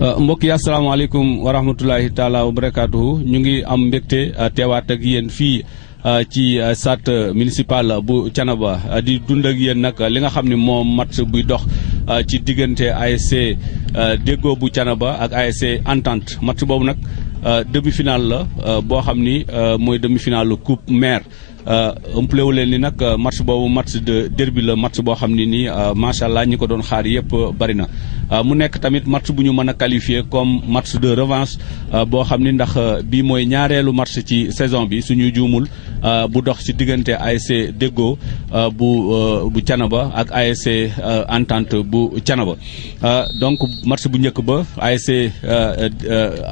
mbokk yi asalaamaaleykum wa rahmatulahi taala wa barakaatuhu ñu ngi am mbégte teewaat ak yéen fii ci stade municipal bu Thiénaba di dund ak yéen nag li nga xam ne moom match buy dox ci diggante ASC Deggo bu Thiénaba ak ASC Entente match boobu nag demi-finale la boo xam ni mooy demi-finale coupe maire ëmplewu leen ni nag match boobu match de derby la match boo xam ne nii macha allah ñi ko doon xaar yëpp bari na mu nekk tamit match bu ñu mën a qualifier comme match de revanche boo xam ni ndax bii mooy ñaareelu match ci saison bi suñu juumul bu dox ci diggante ASC Deggo bu Thiénaba ak ASC Entente bu Thiénaba donc match bu njëkk ba ASC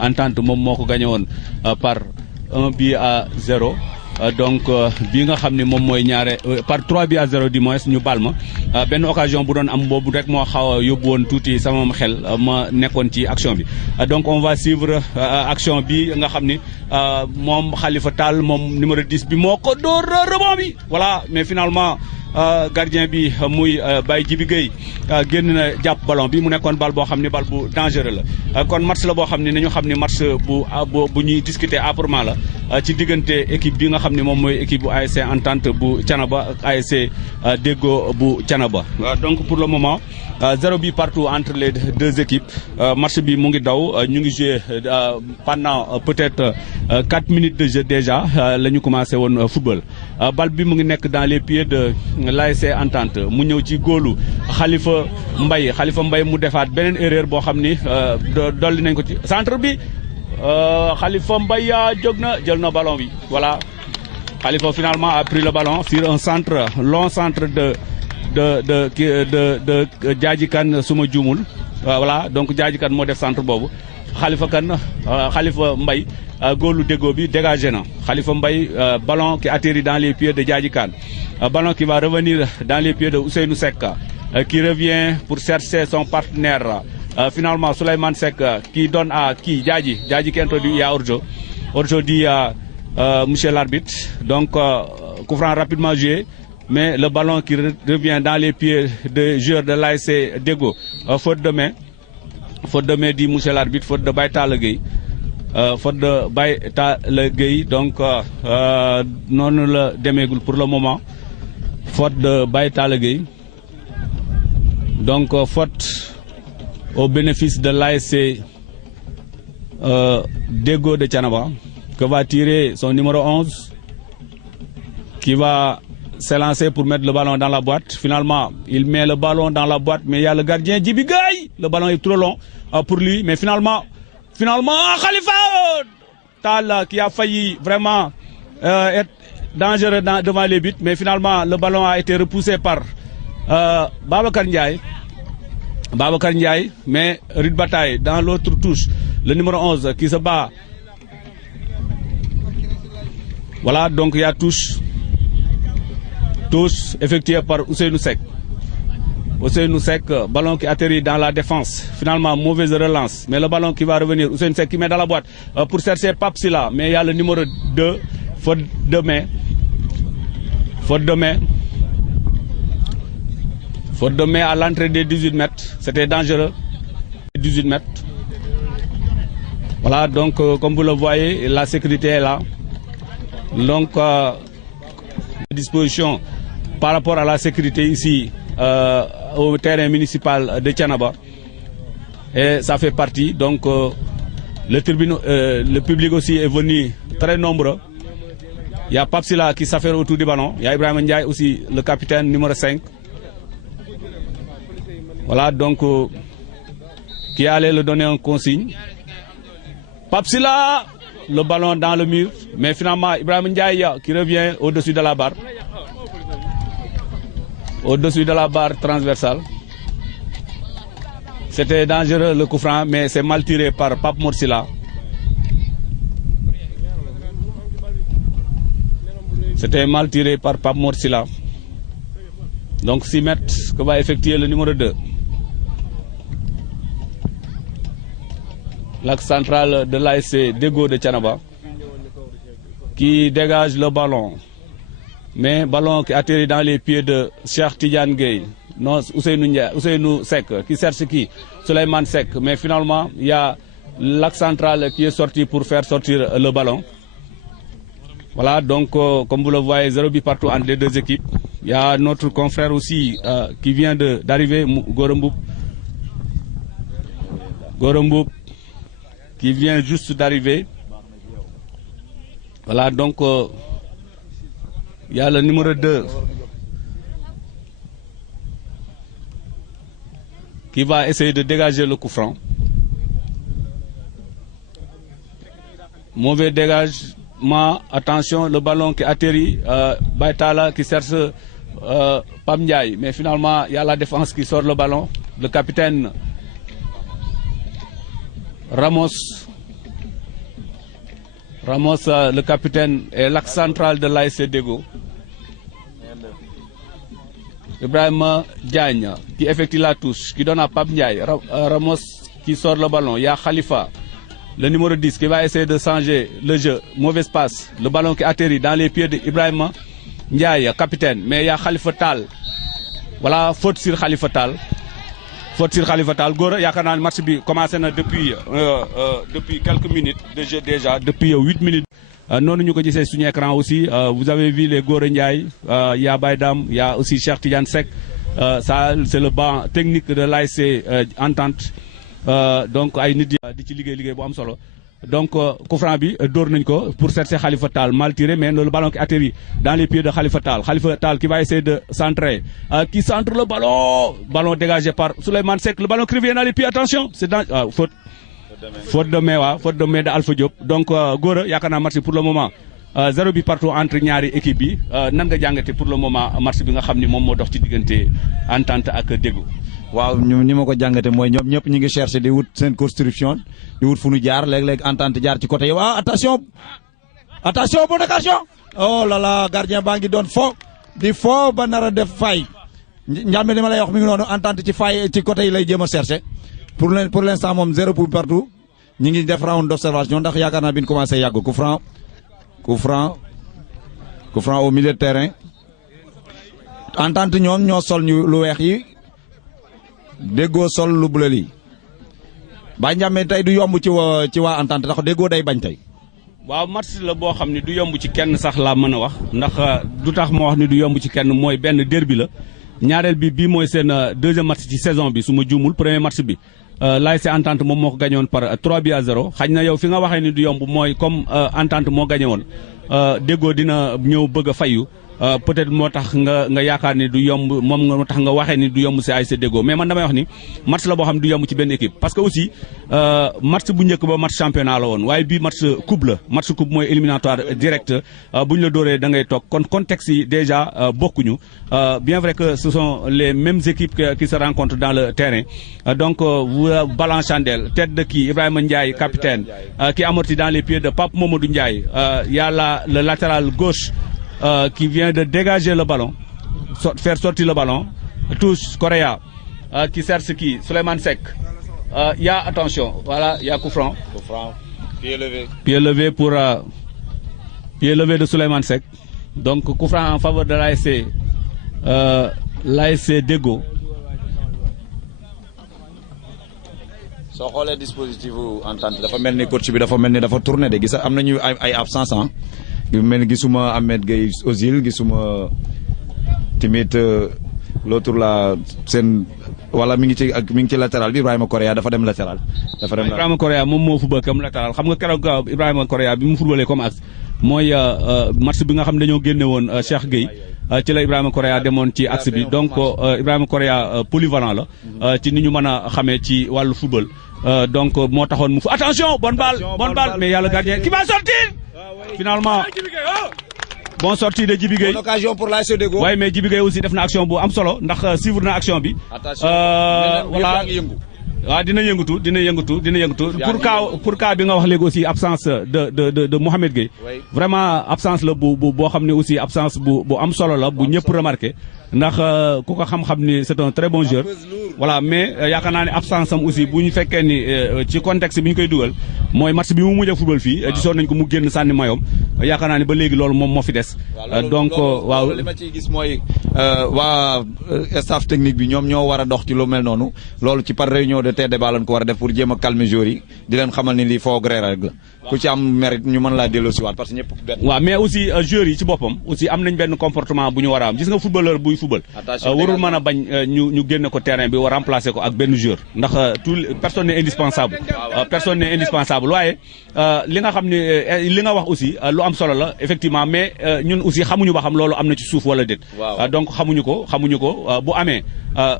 Entente moom moo ko gagné woon par 1-0. Donc bii nga xam ne moom mooy ñaare par 3-0 du moins ñu baal ma benn occasion bu doon am boobu rek moo xaw a yóbbu woon tuuti sama xel ma nekkoon ci action bi donc on va suivre action bi nga xam ni moom Khalifa Tall moom numéro 10 bi moo ko dóor rebond bi voilà mais finalement gardien bi muy Baye Djibi Gueye génn na jàpp ballon bi mu nekkoon bal boo xam ni bal bu dangereux la kon match la boo xam ne nañu xam ni match bu ñuy discuter âprement la ci diggante équipe bi nga xam ne moom mooy équipe bu ASC Entente bu Thiénaba ak ASC Deggo bu Thiénaba donc pour le moment 0 but partout entre les deux équipes match bi mu ngi daw ñu ngi joué pendant peut-être 4 minutes de jeu déjà la ñu commencé woon football bal bi mu ngi nekk dans les pieds de l'ASC Entente mu ñëw ci góolu Khalifa Mbaye mu defaat beneen erreur boo xam ni dolli nañ ko ci centre bi Khalifa Mbaye jóg na jël na ballon bi voilà Khalifa finalement a pris le ballon sur un centre long centre de Diadji Kane suma juumul voilà donc Diadji Kane moo def centre boobu Khalifa Mbaye góolu Deggo bi dégagé na Khalifa Mbaye ballon qui atterrit dans les pieds de Diadji Kane ballon qui va revenir dans les pieds de Ousseynou Seck qui revient pour chercher son partenaire finalement Souleymane Seck qui donne à qui Diadji qui introduit il y a Orjo dit monsieur l'arbitre donc coup franc rapidement joué mais le ballon qui revient dans les pieds des joueurs de l'ASC Deggo faute de main dit monsieur l'arbitre faute de Baye Talla Gueye donc noonu la demeegul pour le moment faute de Baye Talla Gueye donc faute au bénéfice de l'ASC Deggo de Thiénaba que va tirer son numéro 11 qui va s'élancer pour mettre le ballon dans la boîte. Finalement, il met le ballon dans la boîte, mais il y a le gardien Djibi Gueye. Le ballon est trop long pour lui, mais finalement, Khalifa Tall qui a failli vraiment être dangereux devant les buts, mais finalement, le ballon a été repoussé par Babacar Ndiaye, mais rude bataille dans l'autre touche. Le numéro 11 qui se bat. Voilà, donc il y a touche effectuée par Ousseynou Seck. Ousseynou Seck, ballon qui atterrit dans la défense. Finalement, mauvaise relance. Mais le ballon qui va revenir, Ousseynou Seck qui met dans la boîte pour chercher Papsila. Mais il y a le numéro 2, faute de main. Faute de main à l'entrée des 18 mètres. C'était dangereux. 18 mètres. Voilà, donc comme vous le voyez, la sécurité est là. Donc, disposition par rapport à la sécurité ici au terrain municipal de Thiénaba. Et ça fait partie. Donc, le public aussi est venu très nombreux. Il y a Papsila qui s'affaire autour du ballon. Il y a Ibrahim Ndiaye aussi, le capitaine numéro 5. Voilà, donc, qui allait le donner en consigne. Papsila, le ballon dans le mur. Mais finalement, Ibrahim Ndiaye qui revient au-dessus de la barre. Au-dessus de la barre transversale. C'était dangereux le coup franc, mais c'est mal tiré par Pape Morsila. C'était mal tiré par Pape Morsila. Donc 6 mètres que va effectuer le numéro 2. L'axe central de l'ASC Deggo de Thiénaba qui dégage le ballon. Mais ballon qui atterrit dans les pieds de Cheikh Tidiane Gueye. non Ousseynou Seck qui cherche qui Souleymane Seck, mais finalement il y a l'axe central qui est sorti pour faire sortir le ballon. Voilà, donc comme vous le voyez, 0 but partout entre les deux équipes. Il y a notre confrère aussi qui vient d'arriver, Goromboup, qui vient juste d'arriver. Voilà, donc il y a le numéro 2 qui va essayer de dégager le coup franc. Mauvais dégagement, attention, le ballon qui atterrit, Baitala qui cherche Pam Ndiaye, mais finalement il y a la défense qui sort le ballon. Le capitaine Ramos, le capitaine et l'axe central de l'ASC Dego. Ibrahima Diagne qui effectue la touche, qui donne à Pam Ndiaye. Ramos qui sort le ballon. Il y a Khalifa, le numéro 10, qui va essayer de changer le jeu. Mauvaise passe. Le ballon qui atterrit dans les pieds d'Ibrahima Ndiaye, capitaine. Mais il y a Khalifa Tal. Voilà, faute sur Khalifa Tal. Gora, il y a un match qui commencé depuis quelques minutes de jeu déjà, depuis 8 minutes. Non, nous avons sur l'écran aussi. Vous avez vu les Gora Ndiaye, il y a Baydam, il y a aussi Cheikh Tidiane Seck. Ça, c'est le banc technique de l'ASC Entente. Donc, il y a des ligue solo. Donc, Kouframbi, Dorninko, pour chercher Khalifa Tal, mal tiré, mais le ballon qui atterrit dans les pieds de Khalifa Tal. Khalifa Tal qui va essayer de centrer. Qui centre le ballon. Ballon dégagé par Souleymane Seck. Le ballon qui revient dans les pieds, attention. C'est dans. Faute de main de Alpha Diop. Donc, Gora, il y a un match pour le moment. 0 but partout entre ñaari équipe bi nan nga jàngate pour le moment match bi nga xam ni moom moo dox ci diggante Entente ak Déggo. waaw ni ma ko jàngate mooy ñoom ñëpp ñu ngi chercher di wut seen construction di wut fu ñu jaar léeg-léeg Entente jaar ci côté yi waaw attention bonne occasion. Oh là là, gardien baa ngi doon fo ba nar a def fay njàmbe li ma lay wax mi ngi noonu Entente ci fay ci côté yi lay jéem a chercher pour l'instant moom 0 but partout ñi ngi def round d'observation ndax yaakaar naa bi ñu commencé yàgg coup franc au milieu de terrain. Entente ñoom ñoo sol ñu lu weex yi Déggo sol lu bleu li ba njàmme tey du yomb ci waa Entente ndax Déggo day bañ tey. waaw match la boo xam ne du yomb ci kenn sax laa mën a wax ndax du tax ma wax ni du yomb ci kenn mooy benn derby la ñaareel bi bii mooy seen deuxième match ci saison bi su ma juumul premier match bi l'ASC Entente moom moo ko gagné woon par 3-0 xañ na yow fi nga waxee ni du yomb mooy comme Entente moo gagné woon Déggo dina ñëw bëgg a fayu peut-être moo tax nga yaakaar ni du yomb moom moo tax nga waxee ni du yomb si ASC Déggo mais man damay wax ni match la boo xam ne du yomb ci benn équipe parce que aussi match bu njëkk ba match championnat la woon waaye bii match coupe la match coupe mooy éliminatoire direct bu ñu la dooree da ngay toog kon contexte yi déjà bokkuñu bien vrai que ce sont les mêmes équipes qui se rencontrent dans le terrain donc Balan Chandel tête de qui Ibrahima Ndiaye capitaine qui amortit dans les pieds de Pape Mamadou Ndiaye y a le latéral gauche qui vient de dégager le ballon, faire sortir le ballon, touche Correa, qui cherche qui Souleymane Seck. Il y a, attention, voilà, il y a coup franc. Pied levé. Pied levé pour pied levé de Souleymane Seck. Donc coup franc en faveur de l'ASC Déggo. soo xoolee dispositif Entente dafa mel ni coach bi dafa mel ni dafa tourné de gis am nañu ay absence ah. mel ni gisuma Ahmed Gueye Ozil gisuma timit l'autre la seen wala mi ngi ci latéral bi Ibrahima Correa dafa dem latéral. Ibrahima Correa moom moo football comme latéral xam nga keroog Ibrahima Correa bi mu footballee comme axe mooy match bi nga xam ne dañoo génne woon Cheikh Gueye ci la Ibrahima Correa demoon ci axe bi donc Ibrahima Correa polyvalent la ci ni ñu mën a xamee ci wàllu football donc moo taxoon mu attention bonne balle mais y a le gardien qui va sortir. Finalement, bon sortie de Djibi Gueye. Bonne occasion pour l'ASC Déggo. Oui, mais Djibi Gueye aussi def na action bu am solo ndax suivre na action bi. Attention. Voilà. waaw dina yëngatu pour cas bi nga wax léegi aussi absence de Mohamed Gueye. Oui. Vraiment absence la boo xam ne aussi absence bu am solo la bu ñëpp remarqué ndax ku ko xam-xam ni c'est un très bon joueur voilà mais yaakaar naa ne absence am aussi bu ñu fekkee ni ci contexte bi ñu koy dugal mooy match bi mu mujj a football fii gisoon nañ ko mu génn sànni mayoom yaakaar naa ne ba léegi loolu moom moo fi des donc waaw li ma ciy gis mooy waa staff technique bi ñoom ñoo war a dox ci lu mel noonu loolu ci par réunion de tête de débat lañ ko war a def pour jéem a calmer joueurs yi di leen xamal ni lii foo gré rek la ku ci am mérite ñu mën laa delloosiwaat parce que ñëpp benn. waaw mais aussi joueurs yi ci boppam aussi am nañ benn comportement bu ñu war a am gis nga footballeur buy football warul mën a bañ ñu génne ko terrain bi war remplacer ko ak benn joueur ndax personne n'est indispensable personne n'est indispensable waaye li nga xam ne li nga wax aussi lu am solo la effectivement mais ñun aussi xamuñu ba xam loolu am na ci suuf wala déet donc xamuñu ko bu amee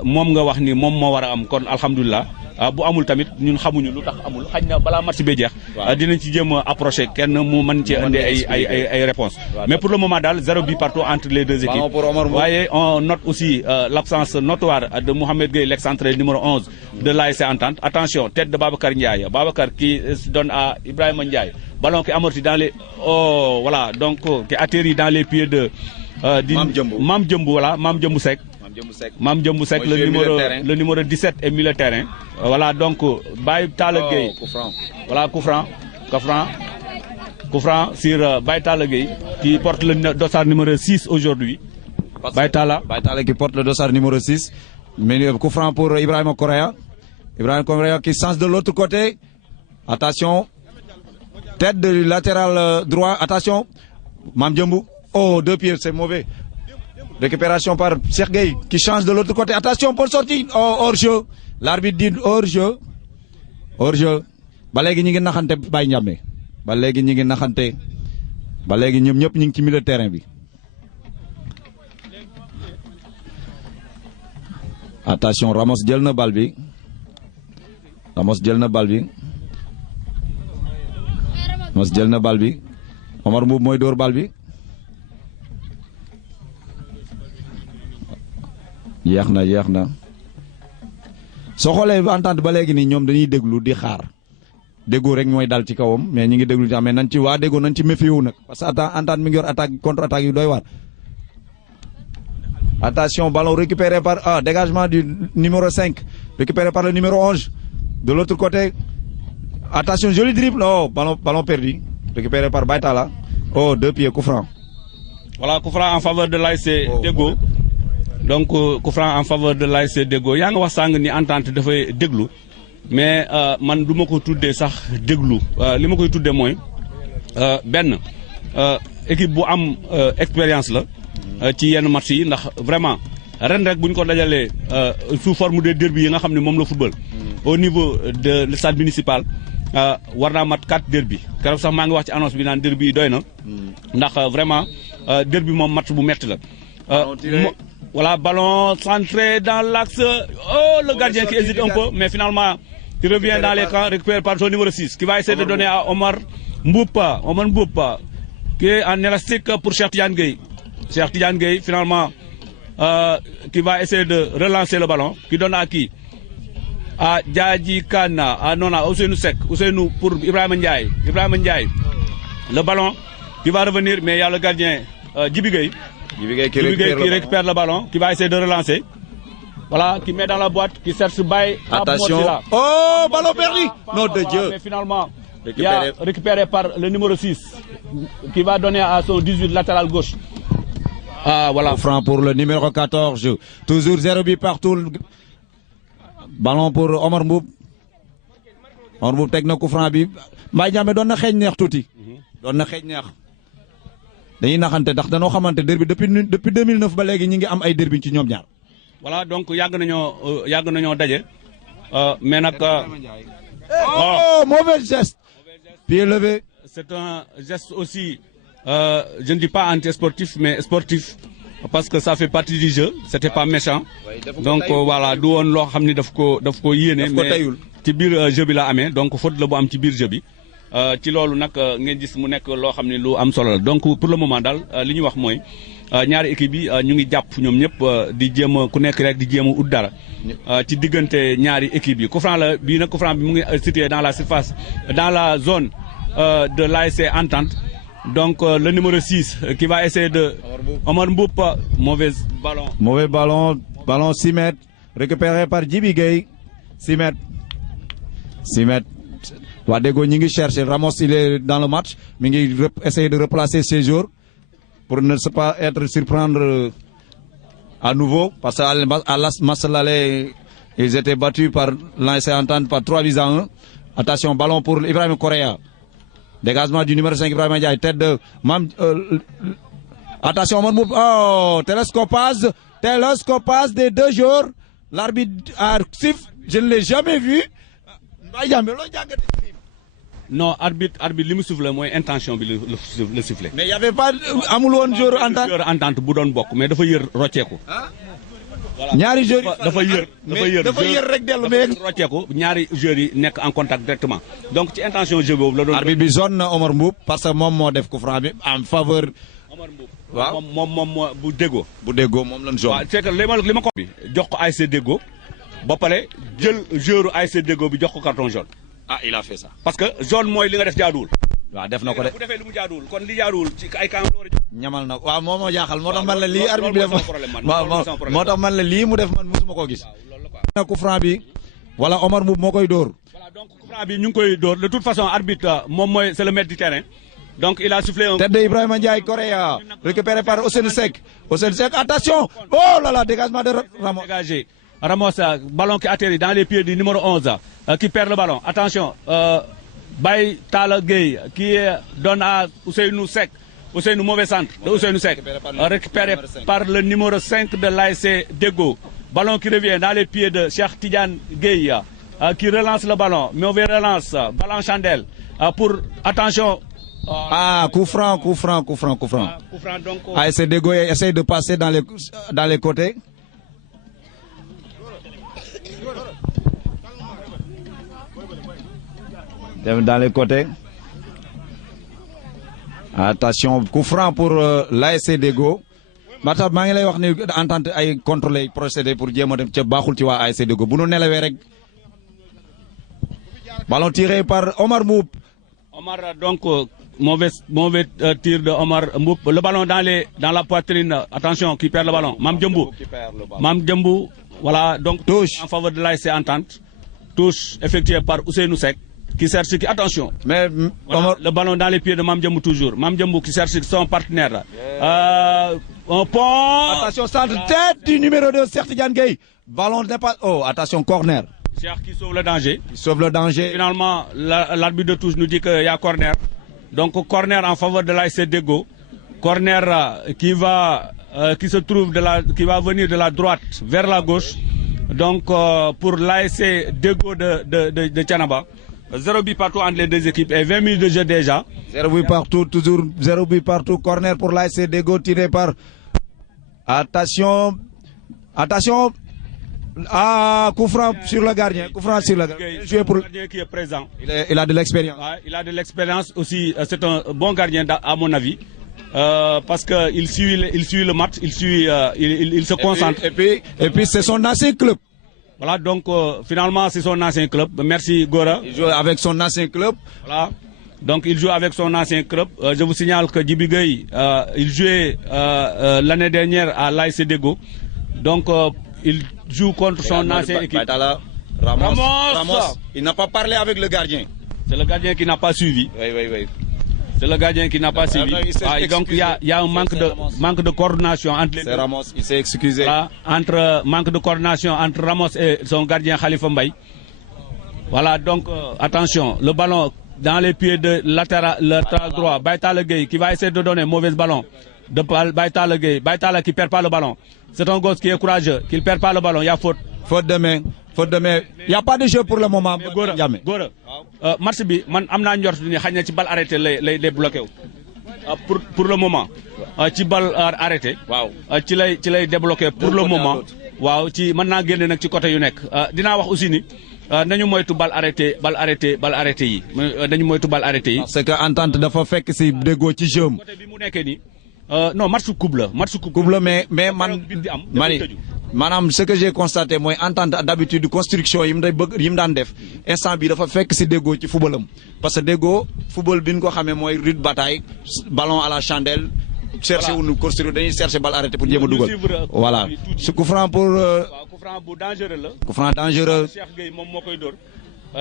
moom nga wax ni moom moo war a am kon alhamdulilah bu amul tamit ñun xamuñu lu tax amul xañ na balaa match bi jeex dinañ ci jéem a approché kenn mu mën cee indi ay réponses mais pour le moment daal 0 but partout entre les deux équipes waaye on note aussi l'absence notoire de Mohamed Gueye l'excentré numéro 11 de l'ASC Entente attention tête de Babacar Ndiaye Babacar qui donne à Ibrahima Ndiaye ballon qui amorti dans les voilà donc qui atterrit dans les pieds de Mam Djembou voilà Mam Djembou Seck Mam Djembou Seck le numéro 17 est milieu de terrain voilà donc Baye Talla Gueye voilà coup franc sur Baye Talla Gueye qui porte le dossard numéro 6 aujourd'hui Baye Talla qui porte le dossard numéro 6 mais coup franc pour Ibrahima Correa qui change de l'autre côté attention tête de latéral droit attention Mam Djembou deux pieds c'est mauvais. Récupération par Cheikh Gueye qui change de l'autre côté. Attention, bonne sortie. Hors-jeu. L'arbitre dit hors-jeu. Hors-jeu. Ba léegi ñi ngi naxante Baye Ndiamé. Ba léegi ñi ngi naxante. Ba léegi ñoom ñëpp ñi ngi ci milieu de terrain bi. Attention, Ramos jël na bal bi. Ramos jël na bal bi. Omar Mbuub mooy dóor bal bi. yeex na soo xoolee entente ba léegi nii ñoom dañuy déglu di xaar déggoo rek mooy dal ci kawam mais ñi ngi déglu mais nañ ci waa déggoo nañ ci méfié wu nag parce que entente mi ngi yor attaque contre attaque yu doy waar. Attention ballon récupéré par dégagement du numéro 5 récupéré par le numéro 11 de l'autre côté attention joli dribble ballon perdu récupéré par Baye Talla deux pieds coup franc. Voilà coup franc en faveur de l'ASC Deggo. Donc coup franc en faveur de l'ASC Deggo yaa nga wax sàng ni entente dafay déglu mais man du ma ko tuddee sax déglu li ma koy tuddee mooy benn équipe bu am expérience la ci yenn match yi ndax vraiment ren rek bu ñu ko dajalee sous forme de derby yi nga xam ne moom la football au niveau de le stade municipal war naa mat 4 derby keroog sax maa ngi wax ci annonce bi naan derby yi doy na ndax vraiment derby moom match bu metti la voilà, ballon centré dans l'axe. Le gardien qui hésite un peu, mais finalement, qui revient dans les camps, récupéré par son numéro 6, qui va essayer de donner à Omar Mboupa, qui est en élastique pour Cheikh Tidiane Gueye. Cheikh Tidiane Gueye, finalement, qui va essayer de relancer le ballon, qui donne à qui? À Djadji Kana, à Ousseynou Seck, Ousseynou pour Ibrahima Ndiaye. Le ballon qui va revenir, mais il y a le gardien Djibi Gueye. Qui récupère le ballon, qui va essayer de relancer. Voilà, qui met dans la boîte, qui cherche Baye. Attention. Ballon perdu. Nom de Dieu. Mais finalement, il y a récupéré par le numéro 6, qui va donner à son 18 latéral gauche. Voilà. Franc pour le numéro 14. Toujours 0 but partout. Ballon pour Omar Mboub. Omar Mboub teg na coup franc bi. Mbaye Ndiamé doon na xeeñ neex tuuti. dañuy naxante ndax dañoo xamante derby depuis 2009 ba léegi ñi ngi am ay derby ci ñoom ñaar. voilà donc yàgg nañoo daje mais nag. Mauvais geste. Pied levé. C'est un geste aussi je ne dis pas anti-sportif mais sportif parce que ça fait partie du jeu c'était pas méchant donc voilà du woon loo xam ni daf ko yéene mais ci biir jeu bi la amee donc faute la bu am ci biir jeu bi. ci loolu nag ngeen gis mu nekk loo xam ne lu am solo la donc pour le moment daal li ñuy wax mooy ñaari équipe yi ñu ngi jàpp ñoom ñëpp di jéem a ku nekk rek di jéem a ut dara ci diggante ñaari équipe yi coup franc la bii nag coup franc bi mu ngi situé dans la surface dans la zone de l'ASC Entente Donc le numéro 6 qui va essayer de... Omar Mboup, mauvais ballon. Mauvais ballon, ballon 6 mètres, récupéré par Djibi Gueye. 6 mètres. 6 mètres. Wadego Nyingi cherche, Ramos il est dans le match, mais il essaie de replacer ses joueurs pour ne pas être surprendre à nouveau, parce qu'à Massalale, ils étaient battus par l'AS Entente par 3-1. Attention, ballon pour Ibrahim Correa. Dégagement du numéro 5, Ibrahim Ndiaye, tête de Mam. Attention, oh, télescopage des deux joueurs. L'arbitre a sifflé, je ne l'ai jamais vu. Non, arbitre li mu sifflé mooy intention bi le sifflé. Mais il y avait pas amul woon joueur entente. Joueur entente bu doon bokk mais dafa yër rocceeku. ñaari joueurs dafa yër rek dellu mais rocceeku ñaari joueurs yi nekk en contact directement. Donc ci intention jeu boobu la doon. arbitre bi zone na Omar Mboup parce que moom moo def coup franc bi en faveur. Omar Mboup waaw moom bu déggoo. bu déggoo moom lañ zone. waaw c'est que li ma ko bi jox ko ASC déggoo ba pare jël joueur ASC déggoo bi jox ko carton jaune. Ah, il a fait ça. Parce que jaune mooy li nga def jaaduwul. waaw def na ko de bu defee li mu jaaduwul kon li jaaduwul ci ay camp la war a ñamal na waaw moo jaaxal moo tax man la lii arbitre bi def moo tax man la lii mu def man musuma koo gis. na coup franc bi wala Omar Mboup moo koy dóor. Voilà donc coup franc bi ñu ngi koy dóor de toute façon arbitre moom mooy c'est le maître du terrain. Donc il a soufflé un. Tête de Ibrahima Ndiaye Correa récupéré par Ousseynou Seck. Ousseynou Seck attention oh là là dégagement de Ramos. Dégagé. Ramos, ballon qui atterrit dans les pieds du numéro 11, qui perd le ballon. Attention, Baye Tala Gueye, qui donne à Ousseynou Seck. Ousseynou, mauvais centre de Ousseynou Seck. Récupéré par le numéro 5 de l'ASC Dego. Ballon qui revient dans les pieds de Cheikh Tidiane Gueye, qui relance le ballon. Mauvais relance, ballon chandelle. Pour, attention. Coup franc. Coup franc donc. ASC Dego essaye de passer dans les côtés. Dans les côtés. Attention, coup franc pour l'ASC Dego. Mata maa ngi lay wax ni entente ay contrôler procédé pour jéem a dem ca baaxul ci waa ASC Dego bu nu nelawee rek. Ballon tiré par Omar Mboup. Omar donc mauvais tir de Omar Mboup. Le ballon dans la poitrine. Attention, qui perd le ballon. Mam Djambou. Voilà donc touche en faveur de l'ASC Entente. Touche effectuée par Ousseynou Seck. Qui cherche qui attention. Mais voilà, le ballon dans les pieds de Mam Djambou toujours. Mam Djambou qui cherche son partenaire. Un pont. Attention, centre tête du numéro 2, Cheikh Tidiane Gueye. Ballon n'est pas. Oh, attention, corner. Cheikh qui sauve le danger. Finalement, l'arbitre de touche nous dit qu'il y a corner. Donc corner en faveur de l'ASC Dego. Corner qui va venir de la droite vers la gauche. Donc pour l'ASC Dego de Thiénaba. 0 but partout entre les deux équipes et 20 minutes de jeu déjà. 0 but partout, toujours 0 but partout. Corner pour l'ASC Dego tiré par. Attention. Coup franc sur le gardien. Coup franc sur le gardien. Le gardien qui est présent. Il a de l'expérience. Ouais, il a de l'expérience aussi. C'est un bon gardien à mon avis. Parce qu'il suit le match, il se concentre. Et puis c'est son ancien club. Voilà, donc finalement c'est son ancien club. Merci Gora. Il joue avec son ancien club. Voilà. Donc il joue avec son ancien club. Je vous signale que Djibi Gueye, il jouait l'année dernière à l'ASC Dego. Donc il joue contre son ancienne équipe. Ramos. Il n'a pas parlé avec le gardien. C'est le gardien qui n'a pas suivi. Oui. C'est le gardien qui n'a pas suivi. Donc il y a un manque de coordination entre les deux. C'est Ramos, il s'est excusé. Voilà, manque de coordination entre Ramos et son gardien Khalifa Mbaye. Voilà, donc attention, le ballon dans les pieds de latéral droit. Baye Talla Gueye qui va essayer de donner mauvais ballon. De Baye Talla Gueye. Baye Talla qui perd pas le ballon. C'est un gosse qui est courageux, qui ne perd pas le ballon. Il y a faute. Faute de main. Il n'y a pas de jeu pour le moment. Gora, match bi man amna njort ni xagna ci balle arrêté lay bloqué pour le moment. Ci balle arrêté. Waaw. Ci lay débloqué pour le moment. Waaw, ci man na génné nak ci côté yu nek. Dina wax aussi ni nañu moytu balle arrêté yi. Nañu moytu balle arrêté yi. Parce que entente dafa fekk ci Dego ci jeu. Côté bi mu nekké ni non match coupe la, coupe la mais man maanaam ce que j'ai constaté mooy entente d'habitude construction yi mu day bëgg yi mu daan def instant bi dafa fekk si Déggo ci footballam parce que Déggo football bi ñu ko xamee mooy rude bataille ballon à la chandelle. chercher wuñu construire dañuy chercher balle arrêtée pour jéem a dugal. voilà su coup franc pour. coup franc bu dangereux la. coup franc dangereux. Cheikh Gueye moom moo koy dóor.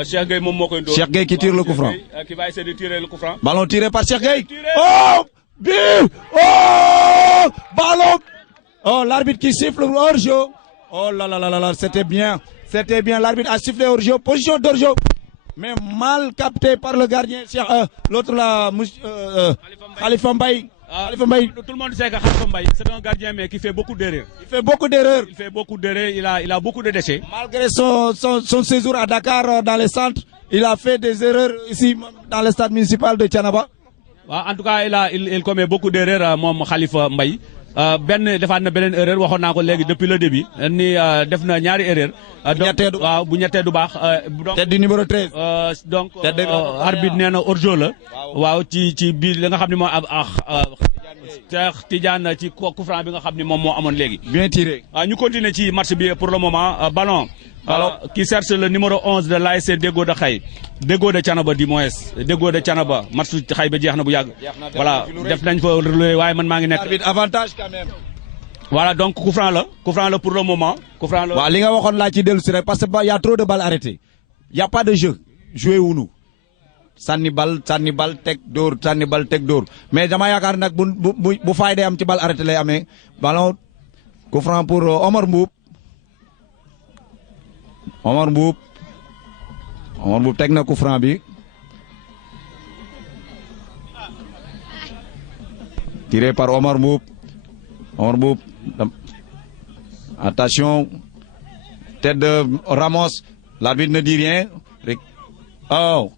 Cheikh Gueye moom moo koy dóor. Cheikh Gueye qui tire le coup franc. Qui va essayer de tirer le coup franc. Ballon tiré par Cheikh Gueye. Oh but oh ballon. Oh l'arbitre qui siffle hors-jeu. Oh là là là là c'était bien l'arbitre a sifflé hors-jeu position d'hors-jeu mais mal capté par le gardien Cheikh l'autre là Khalifa Mbaye. Khalifa Mbaye. Tout le monde sait que Khalifa Mbaye c'est un gardien mais qui fait beaucoup d'erreurs. Il fait beaucoup d'erreurs, il a beaucoup de déchets. Malgré son séjour à Dakar dans les centres, il a fait des erreurs ici dans le stade municipal de Thiénaba. En tout cas il commet beaucoup d'erreurs moom Khalifa Mbaye. defaat na beneen erreur waxoon naa ko léegi depuis le début ni def na ñaari erreur. waaw bu ñettee du baax. tête du numéro 13. donc arbitre nee na hors-jeu la. waaw ci biir li nga xam ne moo Cheikh Tidiane ci coup franc bi nga xam ne moom moo amoon léegi. bien tiré. ñu continuer ci match bi pour le moment ballon. qui cherche le numéro 11 de l'ASC Déggo de Xay. Déggo de Thiénaba du moins Déggo de Thiénaba match Xay ba jeex na bu yàgg. voilà def nañ fa waaye man maa ngi nekk. arbitre avantage quand même. voilà donc coup franc la pour le moment. coup franc la waaw li nga waxoon laa ci dellu si rek parce que y a trop de balles arrêtées. y a pas de jeu joué wuñu sànni bal teg dóor sànni bal teg dóor mais dama yaakaar nag bu fay day am ci balle arrêté lay amee ballon coup franc pour Omar Mbuub. Omar Mbuub teg na coup franc bi tiré par Omar Mbuub. Attention tête de Ramos l'arbitre ne dit rien. Oh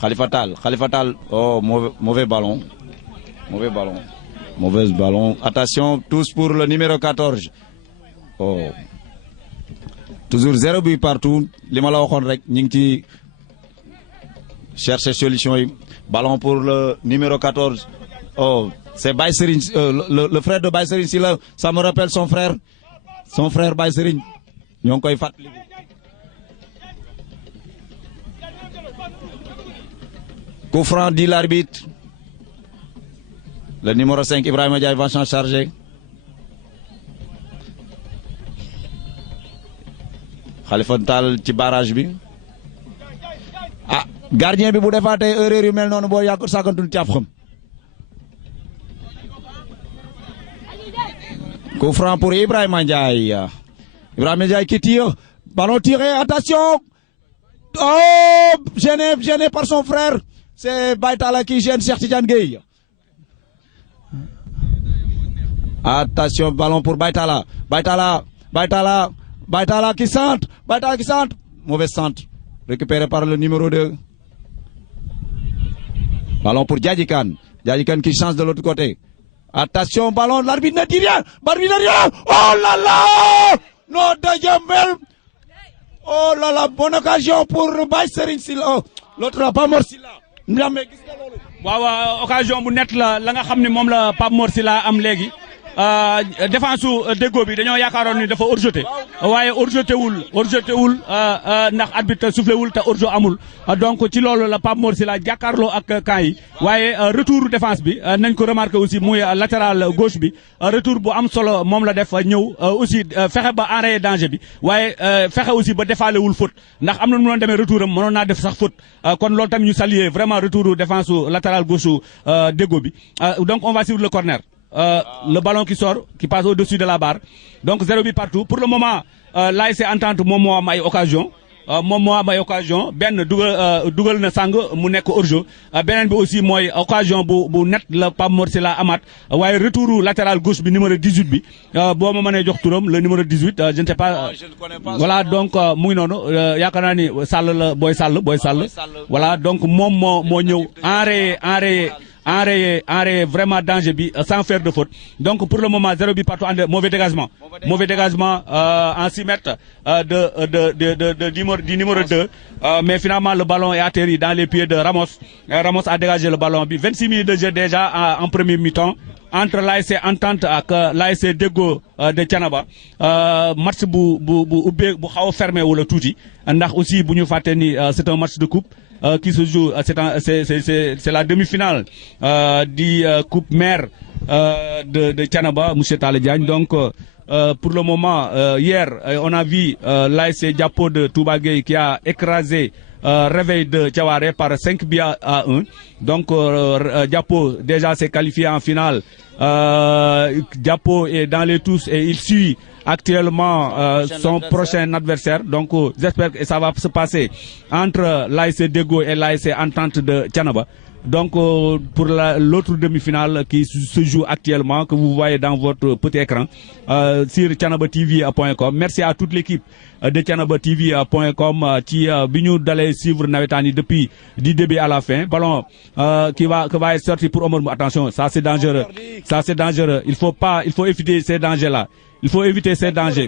Khalifa Tall oh mauvais ballon. Attention tous pour le numéro 14. Oh toujours 0 but partout li ma la waxoon rek ñu ngi ci chercher solution yi ballon pour le numéro 14. Oh c'est Baye Serigne le frère de Baye Serigne si la ça me rappelle son frère Baye Serigne ñoo ngi koy fàttali. Coup franc dit l'arbitre. Le numéro 5 Ibrahima Ndiaye va s'en charger. Khalifa Tall ci barrage bi. Ah gardien bi bu defaatee erreur yu mel noonu boo yàgg sàkkantul ci ab xam. Coup franc pour Ibrahima Ndiaye. Ibrahima Ndiaye qui tire. Ballon tiré, attention. Oh, gêné par son frère. C'est Baytala qui gêne Cheikh Tidiane Gueye. Attention, ballon pour Baytala. Baytala qui centre. Mauvais centre. Récupéré par le numéro 2. Ballon pour Djadjikan. Djadjikan qui change de l'autre côté. Attention, ballon, l'arbitre ne dit rien. Oh là là! Non, Djambel. Oh là là, bonne occasion pour Baye Serigne Sylla. L'autre là, Pape Mor Sylla. waaw occasion bu net la nga xam ne moom la Pape Mor Sylla am léegi. défense su Déggo bi dañoo yaakaaroon ni dafa hors-jeu waaye hors-jeu wul ndax arbitre soufflé wul te hors-jeu amul donc ci loolu la Pape Mor Sylla jàkkaarloo ak camp yi waaye retour défense bi nañ ko remarqué aussi muy latéral gauche bi retour bu am solo moom la def ñëw aussi fexe ba enrayer danger bi waaye fexe aussi ba defaalewul faute ndax am na nu doon demee retour am mënoon naa def sax faute kon loolu tamit ñu saluer vraiment retour défense su latéral gauche su Déggo bi donc on va suivre le corner. Le ballon qui sort, qui passe au-dessus de la barre. Donc 0 but partout. Pour le moment, l'ASC Entente moom moo am ay occasion. benn dugal na sàng mu nekk hors-jeu beneen bi aussi mooy occasion bu net la Pape Mor Sylla amaat waaye retouru latéral gauche bi numéro 18 bi boo ma mënee jox turam le numéro 18 je ne sais pas. Voilà donc mu ngi noonu yaakaar naa ni Sall la Boy Sall voilà donc moom moo ñëw enrayé enrayer vraiment danger bi sans faire de faute. Donc pour le moment 0 but partout, mauvais dégagement en 6 mètres du numéro 2. Mais finalement le ballon est atterri dans les pieds de Ramos. Ramos a dégagé le ballon. 26 minutes de jeu déjà en premier mi-temps entre l'ASC Entente ak l'ASC Deggo de Thiénaba. Match bu xaw a fermé wala tuuti ndax aussi bu ñu fàtte ni c'est un match de coupe qui se joue, c'est la demi-finale du coupe mère de Thiénaba, monsieur Talla Diagne. Donc pour le moment, hier, on a vu l'ASC Diapo de Touba Gueye qui a écrasé Réveil de Diawaré par 5 buts à 1. Donc Diapo déjà s'est qualifié en finale. Diapo est dans les tous et il suit actuellement son prochain adversaire. Donc j'espère que ça va se passer entre l'ASC Deggo et l'ASC Entente de Thiénaba. Donc pour l'autre demi-finale qui se joue actuellement, que vous voyez dans votre petit écran sur thiénabatv.com. Merci à toute l'équipe de thiénabatv.com qui bi ñu dalee suivre nawetaan yi depuis du début à la fin. Ballon qui va être sorti pour Omar Mboup. Attention, ça c'est dangereux. Il faut éviter ces dangers-là. Il faut éviter ces dangers.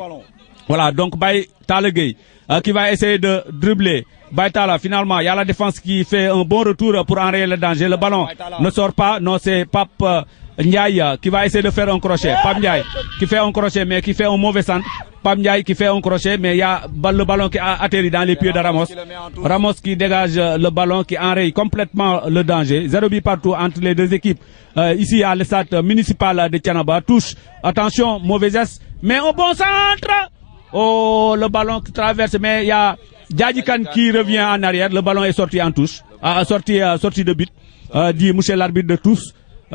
Voilà, donc Baye Talla Gueye qui va essayer de dribbler. Baye Talla, finalement, il y a la défense qui fait un bon retour pour enrayer le danger. Le ballon ne sort pas. Non, c'est Pape Ndiaye qui va essayer de faire un crochet. Pape Ndiaye qui fait un crochet, mais qui fait un mauvais centre. Pape Ndiaye qui fait un crochet, mais il y a le ballon qui a atterri dans les pieds de Ramos. Ramos qui dégage le ballon, qui enraye complètement le danger. 0 but partout entre les deux équipes. Ici à l'estade municipal de Thiénaba. Touche. Attention, mauvais geste, mais au bon centre. Oh, le ballon qui traverse, mais il y a Djadjikan qui revient en arrière. Le ballon est sorti en touche, sorti de but, dit monsieur l'arbitre de tous.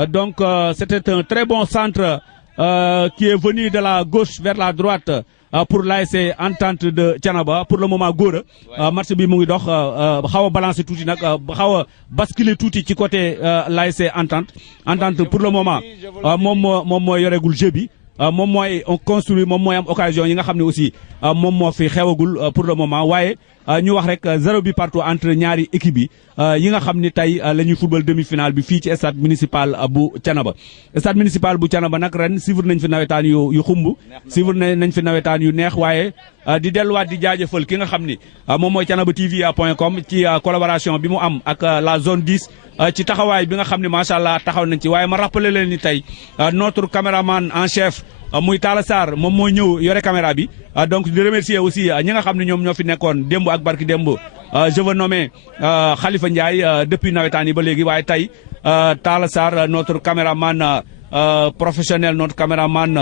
Donc c'était un très bon centre qui est venu de la gauche vers la droite pour l'ASC Entente de Thiénaba. Pour le moment Gora match bi mu ngi dox xaw a balancer tuuti nag xaw a basculer tuuti ci côté l'ASC Entente pour le moment moom moo yoregul jeu bi. moom mooy on construit moom mooy am occasion yi nga xam ne aussi moom moo fi xewagul pour le moment waaye ñu wax rek 0 but partout entre ñaari équipe yi nga xam ni tey la ñuy football demi-finale bi fii ci stade municipal bu Thiénaba. Stade municipal bu Thiénaba nag ren suivre nañ fi nawetaan yu xumb suivre nañ fi nawetaan yu neex waaye di delluwaat di jaajëfal ki nga xam ni moom mooy thiénabatv.com ci collaboration bi mu am ak la zone 10. ci taxawaay bi nga xam ne macha allah taxaw nañ ci waaye ma rappelé leen ni tey notre caméraman en chef muy Talla Sarr moom moo ñëw yore caméra bi donc di remercier aussi ñi nga xam ne ñoom ñoo fi nekkoon démb ak barki démb je veux nommer Khalifa Ndiaye depuis nawetaan yi ba léegi waaye tey Talla Sarr notre caméraman professionnel, notre caméraman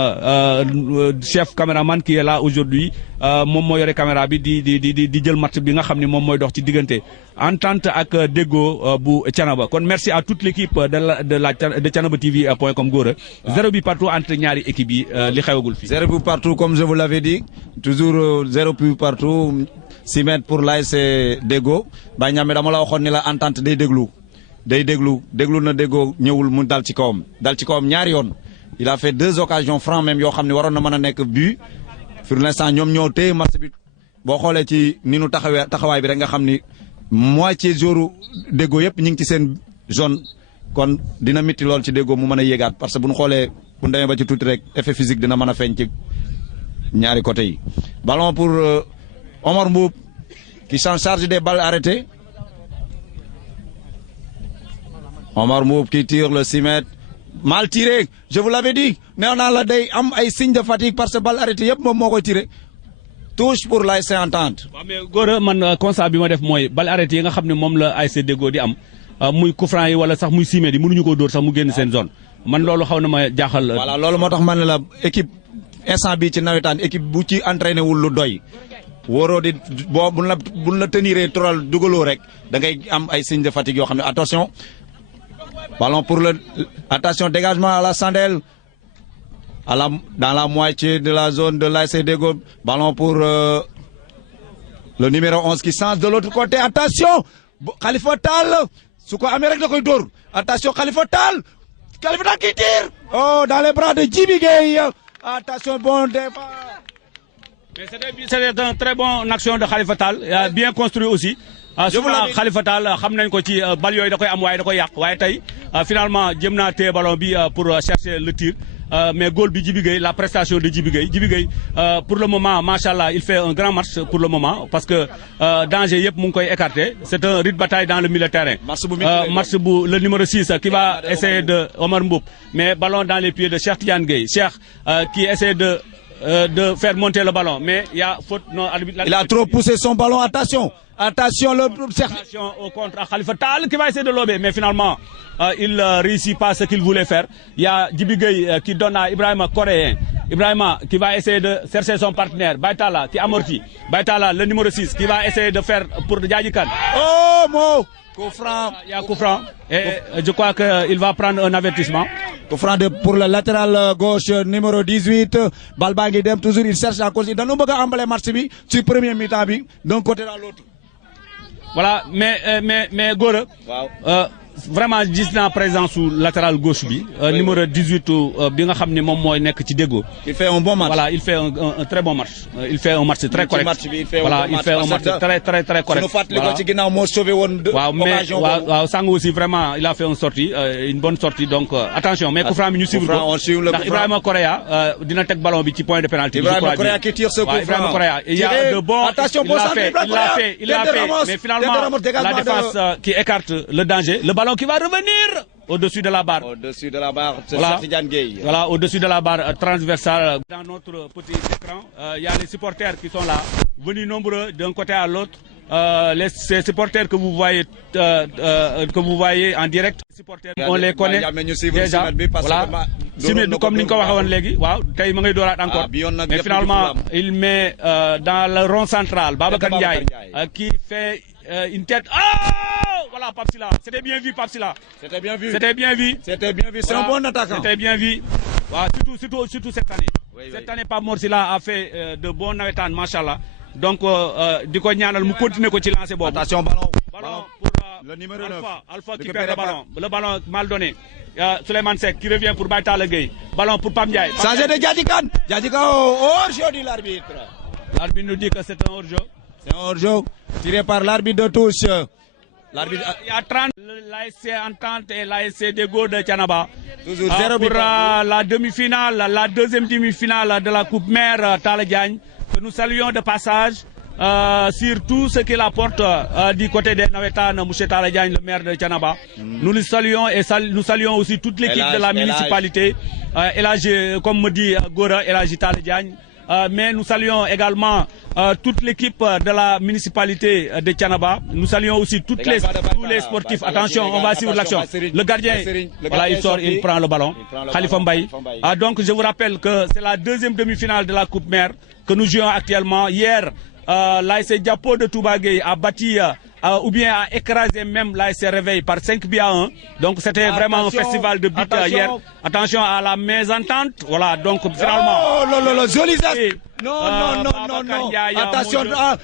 chef caméraman qui est là aujourd'hui moom moo yore caméra bi di jël match bi nga xam ne moom mooy dox ci diggante Entente ak Deggo bu Thiénaba. Kon merci à toute l'équipe de thiénabatv.com Gora. 0 but partout entre ñaari équipe yi li xewagul fii. 0 but partout comme je vous l'avais dit toujours 0 but partout 6 mètres pour l'ASC Deggo. Baye Niamé dama la waxoon ni la Entente day déglu na Deggo ñëwul mu dal ci kawam ñaari yoon. Il a fait 2 occasions francs même yoo xam ne waroon na mën a nekk but. Pour l'instant ñoom ñoo téye match bi boo xoolee ci ni nu taxawaay bi rek nga xam ni moitié jouru Deggo yëpp ñu ngi ci seen zone kon dina métti lool ci Deggo mu mën a yéegaat parce que bu ñu xoolee bu ñu demee ba ci tuuti rek effet physique dina mën a feeñ ci ñaari côté yi. Ballon pour Omar Mboup qui s'en charge des balles arrêtées. Omar Mboup qui tire le 6 mètres. Mal tiré, je vous l'avais dit. Nee naa la day am ay signe de fatigue parce que balle arrêtée yëpp moom moo koy tiré. Touche pour l'ASC Entente. waaw mais Gora man constat bi ma def mooy balle arrêtée yi nga xam ne moom la ASC Deggo di am muy coup franc yi wala sax muy 6 mètres yi mënuñu koo dóor sax mu génn seen zone man loolu xaw na ma jaaxal. Voilà loolu moo tax man la équipe instant bii ci nawetaan équipe bu ci entraîné wul lu doy. wóoroo di boo buñ la teniree toral dugaloo rek da ngay am ay signe de fatigue yoo xam ne attention. Ballon pour attention, dégagement à la Sandel. Dans la moitié de la zone de l'ASC Deggo. Ballon pour le numéro 11 qui change de l'autre côté. Attention, Khalifa Tall. Souko Amérique de Koydor. Attention, Khalifa Tall. Khalifa Tall qui tire. Oh, dans les bras de Djibi Gueye. Attention, bon départ. C'était une très bonne action de Khalifa Tall. Bien construit aussi. souvent Khalifa Tall xam nañ ko ci bal yooyu da koy am waaye da koy yàq waaye tey finalement jëm naa téye ballon bi pour chercher le tir. Mais goal bi Djibi Gueye, la prestation de Djibi Gueye, pour le moment, machallah, il fait un grand match pour le moment parce que danger yep mu ngi koy écarté. C'est un rythme de bataille dans le milieu de terrain. Match bu le numéro 6 qui va essayer de Omar Mboup, mais ballon dans les pieds de Cheikh Tidiane Gueye. Cheikh qui essaie de faire monter le ballon, mais il y a faute non arbitre. Il a trop poussé son ballon, attention. Attention, attention au contre à Khalifa Tall qui va essayer de lober, mais finalement, il réussit pas ce qu'il voulait faire. Il y a Djibi Gueye qui donne à Ibrahima Coréen. Ibrahima qui va essayer de chercher son partenaire. Baitala qui amortit. Baitala, le numéro 6, qui va essayer de faire pour Djadji Kane. Oh, Mo! Coup franc. Il y a coup franc. Et je crois qu'il va prendre un avertissement. Coup franc pour le latéral gauche numéro 18. Balbangui Dem, toujours il cherche à cause. Dans nous, on va match bi, sur premier mi-temps, d'un côté dans l'autre. Voilà, mais Gore, vraiment gis naa présence sous latéral gauche bi numéro 18 bi nga xam ne moom mooy nekk ci Déggo. Il fait un bon match. Voilà, il fait un très bon match. Il fait un match très correct. Voilà, il fait un match très correct. Waaw mais waaw sang aussi vraiment il a fait une bonne sortie donc attention mais coup franc bi ñu suivre ko ndax Ibrahima Correa dina teg ballon bi ci point de pénalty. Ibrahima Correa qui tire ce coup franc. Ibrahima Correa, il y a de bons, il l'a fait mais finalement la défense qui écarte le danger, le ballon qui va revenir au-dessus de la barre. Au-dessus de la barre, c'est voilà. Gueye. Voilà, au-dessus de la barre transversale. Dans notre petit écran, il y a les supporters qui sont là, venus nombreux d'un côté à l'autre. Ces supporters que vous voyez en direct, supporters, on les connaît déjà. Voilà. Comme nous l'avons dit, encore. Mais finalement, il met dans le rond central Babacar Ndiaye qui fait une tête. Oh! Voilà, Papsila. C'était bien vu, Papsila. C'était bien vu. C'était bien vu. C'était bien vu. C'est un bon attaquant. C'était bien vu. Voilà, surtout cette année. Cette année, Pape Morsila a fait de bons navetans, machallah. Donc, du coup, nous continuons à lancer. Attention, ballon. Ballon pour le numéro 9. Alpha qui perd le ballon. Le ballon mal donné. Souleymane Seck qui revient pour Baïta Legueye. Ballon pour Pam Ndiaye. Changé de Djadji Kane. Djadji Kane, hors-jeu dit l'arbitre. L'arbitre nous dit que c'est un hors-jeu. C'est un hors-jeu tiré par l'arbitre de touche. Il y a 30, l'ASC Entente et l'ASC Déggo de Thiénaba. Toujours 0 pour la demi-finale, la deuxième demi-finale de la Coupe Mère Talla Diagne, que nous saluons de passage sur tout ce qu'il apporte du côté des Navetans, M. Talla Diagne, le maire de Thiénaba. Nous le saluons et nous saluons aussi toute l'équipe de la municipalité. Comme me dit Gora, Elhadji Talla Diagne. Mais nous saluons également toute l'équipe de la municipalité de Thiénaba. Nous saluons aussi tous les sportifs. Attention, on va suivre l'action. Le gardien, voilà, il sort, il prend le ballon. Khalifa Mbaye. Donc je vous rappelle que c'est la deuxième demi-finale de la Coupe Mère que nous jouons actuellement. Hier, l'ASC Diapo de Touba Gueye a bâti ou bien a écrasé même l'ASC Réveil par 5-1. Donc c'était vraiment un festival de buts hier. Attention à la mésentente. Voilà, donc finalement. Oh, joli geste. Non. Attention,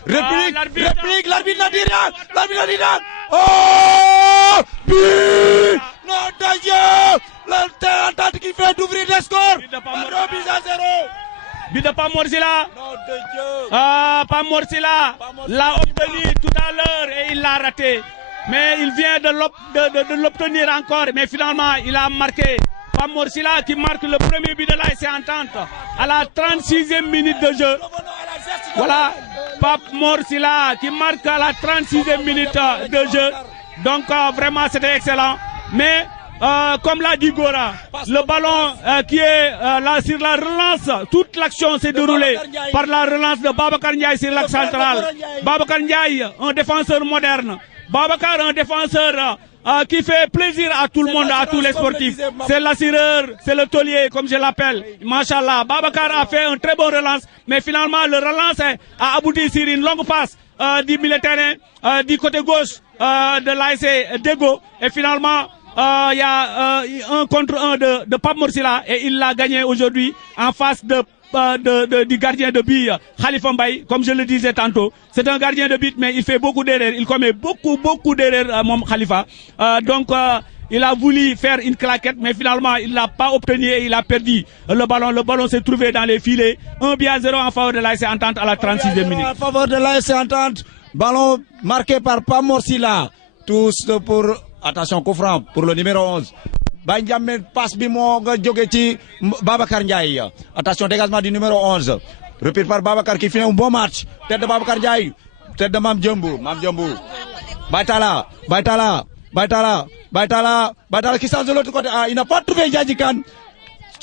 réplique, l'arbitre n'a dit rien. Oh, but. Non, d'ailleurs, l'entente qui fait d'ouvrir les scores. But à 0. But de Pape Morsila. Pape Morsila l'a obtenu tout à l'heure et il l'a raté. Mais il vient de l'obtenir encore. Mais finalement, il a marqué. Pape Morsila qui marque le premier but de l'ASC Entente à la 36e minute de jeu. Voilà, Pape Morsila qui marque à la 36e minute de jeu. Donc vraiment, c'était excellent. Mais comme l'a dit Gora, le ballon qui est là sur la relance, toute l'action s'est déroulée par la relance de Babacar Ndiaye sur l'axe central. Babacar Ndiaye, un défenseur moderne. Babacar, un défenseur qui fait plaisir à tout le monde, à tous les sportifs. C'est l'assureur, c'est le taulier, comme je l'appelle. Machallah, Babacar a fait un très bon relance, mais finalement le relance a abouti sur une longue passe du milieu de terrain, du côté gauche de l'ASC Déggo, et finalement il y a un contre un de Pape Morsila et il l'a gagné aujourd'hui en face du gardien de but Khalifa Mbaye, comme je le disais tantôt. C'est un gardien de but mais il fait beaucoup d'erreurs, il commet beaucoup d'erreurs mon Khalifa. Donc il a voulu faire une claquette mais finalement il l'a pas obtenu et il a perdu le ballon. Le ballon s'est trouvé dans les filets. 1-0 en faveur de l'ASC Entente à la 36e minute. En faveur de l'ASC Entente. Ballon marqué par Pamorsila. Tous pour attention coup franc pour le numéro 11. Benjamin passe bimo ci Babacar Ndiaye. Attention dégagement du numéro 11. Repris par Babacar qui fait un bon match. Tête de Babacar Ndiaye. Tête de Mam Djambou. Baitala qui sort de l'autre côté. Ah, il n'a pas trouvé Djadjikan.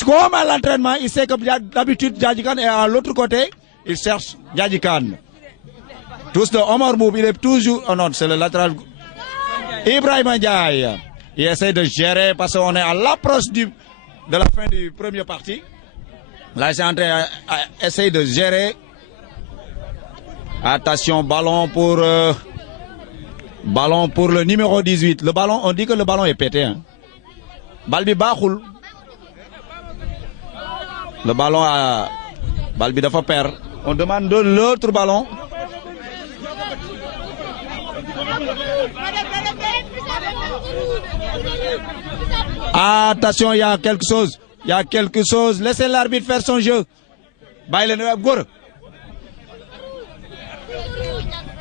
Comme à l'entraînement, il sait que d'habitude Djadjikan est à l'autre côté. Il cherche Djadjikan. Tous de Omar Boub, il est toujours... Oh non, c'est le latéral. Ibrahim Ndiaye. Il essaie de gérer parce qu'on est à l'approche de la fin du premier parti. Là, c'est en train d'essayer de gérer. Attention, ballon pour le numéro 18. Le ballon, on dit que le ballon est pété. Hein. Balbi Bahoul. Le ballon a... Balbi dafa perdre. On demande de l'autre ballon. Attention, il y a quelque chose. Il y a quelque chose. Laissez l'arbitre faire son jeu.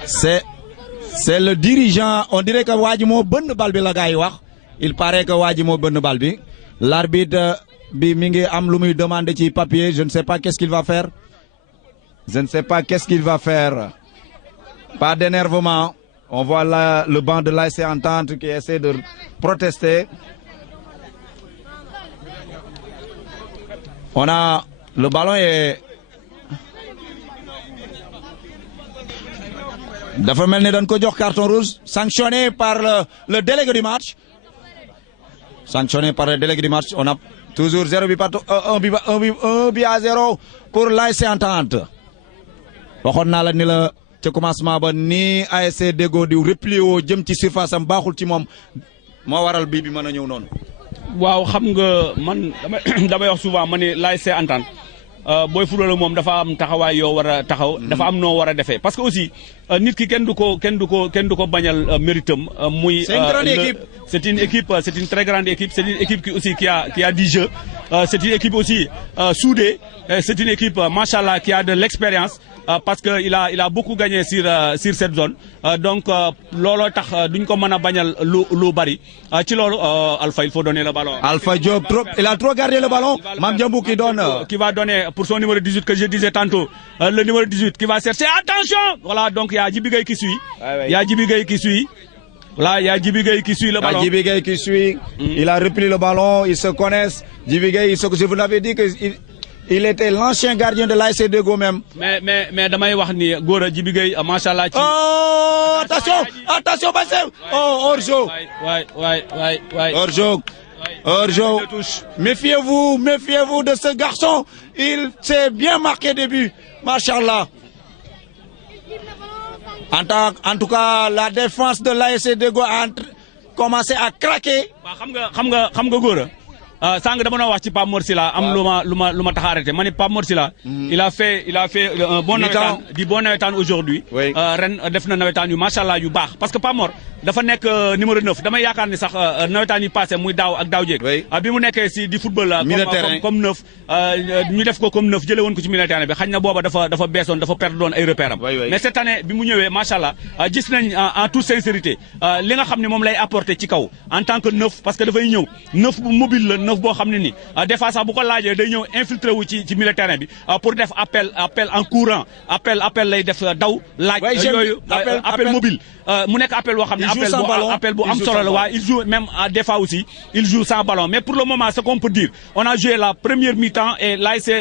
C'est le dirigeant. On dirait que Wadimo bonne balbi la gay wax. Il paraît que Wadimo bonne balbi. L'arbitre bi mingi am lu muy demander ci papier, je ne sais pas qu'est-ce qu'il va faire. Je ne sais pas qu'est-ce qu'il va faire. Pas d'énervement. On voit là le banc de l'ASC Entente qui essaie de protester. On a le ballon est dafa melni dañ ko jox carton rouge sanctionné par le délégué du match. Sanctionné par le délégué du match. On a toujours 1 but à 0 pour l'ASC Entente. Waxon na la ni la ci commencement ba ni ASC Deggo di replier woo jëm ci surface am baaxul ci moom moo waral bii bi mën a ñëw noonu. waaw xam nga man damay wax souvent ma ne l'ASC Entente booy football moom dafa am taxawaay yoo war a taxaw. dafa am noo war a defee parce que aussi nit ki kenn du ko bañal méritam muy. c'est une grande équipe. C'est une équipe, c'est une très grande équipe. C'est une équipe qui a du jeu. C'est une équipe aussi soudée. C'est une équipe, machallah, qui a de l'expérience. Parce qu'il a beaucoup gagné sur cette zone. Donc, lolo tax duñ ko mëna bañal lu bari. Ci lolu Alpha, il faut donner le ballon. Alpha Diop il a trop gardé le ballon. Mam Diambou qui donne qui va donner pour son numéro 18 que je disais tantôt. Le numéro 18 qui va chercher. Attention! Voilà, donc il y a Djibi Gueye qui suit. Il y a Djibi Gueye qui suit. Là, il y a Djibi Gueye qui suit le ballon. Djibi Gueye qui suit. Il a repris le ballon. Ils se connaissent. Djibi Gueye, je vous l'avais dit qu'il était l'ancien gardien de l'ASC Deggo même. Mais damay wax ni Gora Djibi Gueye machallah ci. Oh, attention Bassem. Oh, hors-jeu. Ouais. Hors-jeu. Méfiez-vous de ce garçon. Il s'est bien marqué début. Machallah. En tout cas, la défense de l'ASC Deggo a commencé à craquer. Xam nga Gora. Sang dama no wax ci Pape Morsila am luma tax arrêté mané Pape Morsila il a fait un bon nawetaan aujourd'hui ren def na nawetaan yu machallah yu bax parce que Pape Mor dafa nek numéro 9 dama yakar ni sax nawetaan yi passé muy daw ak daw jek bi mu nekké ci di football comme 9 ñu def ko comme 9 jëlé won ko ci militaire bi xagna boba dafa besson dafa perdre don ay repères am mais cette année bi mu ñëwé machallah gis nañ en toute sincérité li nga xamni mom lay apporter ci kaw en tant que 9 parce que da fay ñëw 9 bu mobile la 9 bo xamni ni des fois sax bu ko laajee day ñëw infiltré wu ci militaire bi pour def appel en courant appel lay def daw laaj yoyu appel mobile mu nek appel wo xamni appel bu am solo la il joue même des fois aussi il joue sans ballon mais pour le moment ce qu'on peut dire on a joué la première mi-temps et l'ASC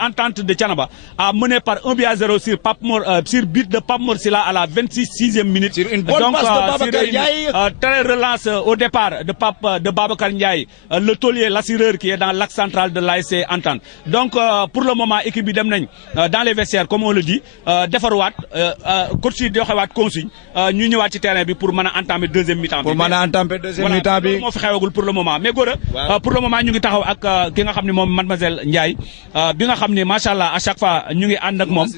Entente de Thiénaba a mené par 1 but à 0 sur but de Pape Morsila à la 26e minute. Sur une bonne passe de Babacar Ndiaye. Très relance au départ de Babacar Ndiaye, le taulier, l'assureur qui est dans l'axe central de l'ASC Entente. Donc pour le moment équipe bi dem nañ dans les vestiaires comme on le dit defarwaat coach yi joxewaat consigne ñu ñëwaat ci terrain bi pour mën a entamer deuxième mi-temps bi. Pour mën a entamer deuxième mi-temps bi. Moo fi xewagul pour le moment mais Gora pour le moment ñu ngi taxaw ak ki nga xam ne moom mademoiselle Ndiaye bi nga xam ne machallah à chaque fois ñu ngi ànd ak moom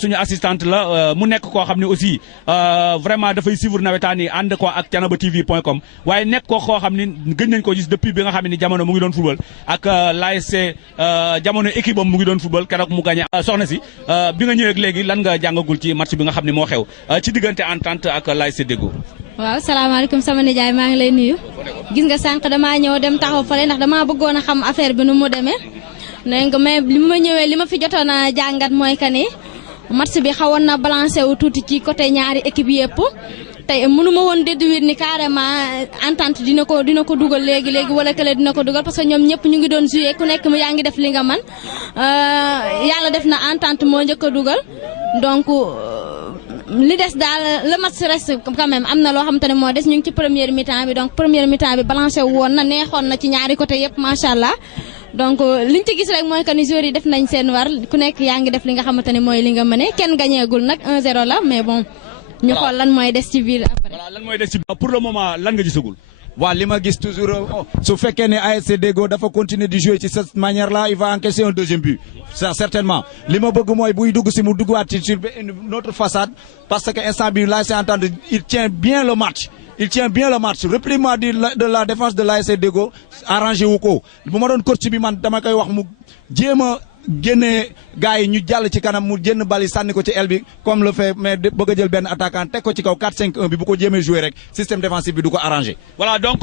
suñu assistante la mu nekk koo xam ne aussi vraiment dafay suivre nawetaan yi ànd ko ak thiénaba tv.com waaye nekk koo xam ne gën nañ ko gis depuis bi nga xam ne jamono mu ngi doon football ak l'ASC jamono équipe am mu ngi doon football keroog mu gagné. soxna si bi nga ñëwee léegi lan nga jàngagul ci match bi nga xam ne moo xew ci diggante Entente ak l'ASC Deggo. waaw salaamaaleykum sama nijaay maa ngi lay nuyu gis nga sànq damaa ñëw dem taxaw fale ndax damaa bëggoon a xam affaire bi nu mu demee nee nga mais li ma ñëwee li ma fi jotoon a jàngat mooy que ni match bi xawoon na balancé wu tuuti ci côté ñaari équipe yëpp tey mënu ma woon déduire ni carrément Entente dina ko dugal léegi wala kële dina ko dugal parce que ñoom ñëpp ñu ngi doon joué ku nekk mu yaa ngi def li nga man yàlla def na Entente moo njëkk a dugal donc li des daal le match reste quand même am na loo xamante ne moo des ñu ngi ci première mi-temps bi donc première mi-temps bi balancé wu woon na neexoon na ci ñaari côté yëpp macha allah donc liñ ci gis rek mooy que ni joueurs yi def nañ seen war ku nekk yaa ngi def li nga xamante ne mooy li nga mëne kenn gañeegul nag 1-0 la mais bon. ñu xool lan mooy des ci biir après. voilà lan mooy des ci pour le moment lan nga gisagul. waaw li ma gis toujours su fekkee ne ASC Deggo dafa continuer di jouer ci cette manière là il va encaisser un deuxième but ça certainement li ma bëgg mooy buy dugg si mu duggaat ci sur notre façade parce que instant bi l'ASC Entente il tient bien le match. Il tient bien le match repliement de la défense de l'ASC Deggo arrangé wu ko bu ma doon coach bi man dama koy wax mu jéem a génne gars yi ñu jàll ci kanam mu génn bali sànni ko ci aile bi comme le fait mais bëgg a jël benn attaquant teg ko ci kaw 4-5-1 bi bu ko jéemee jouer rek système défensif bi du ko arrangé. voilà donc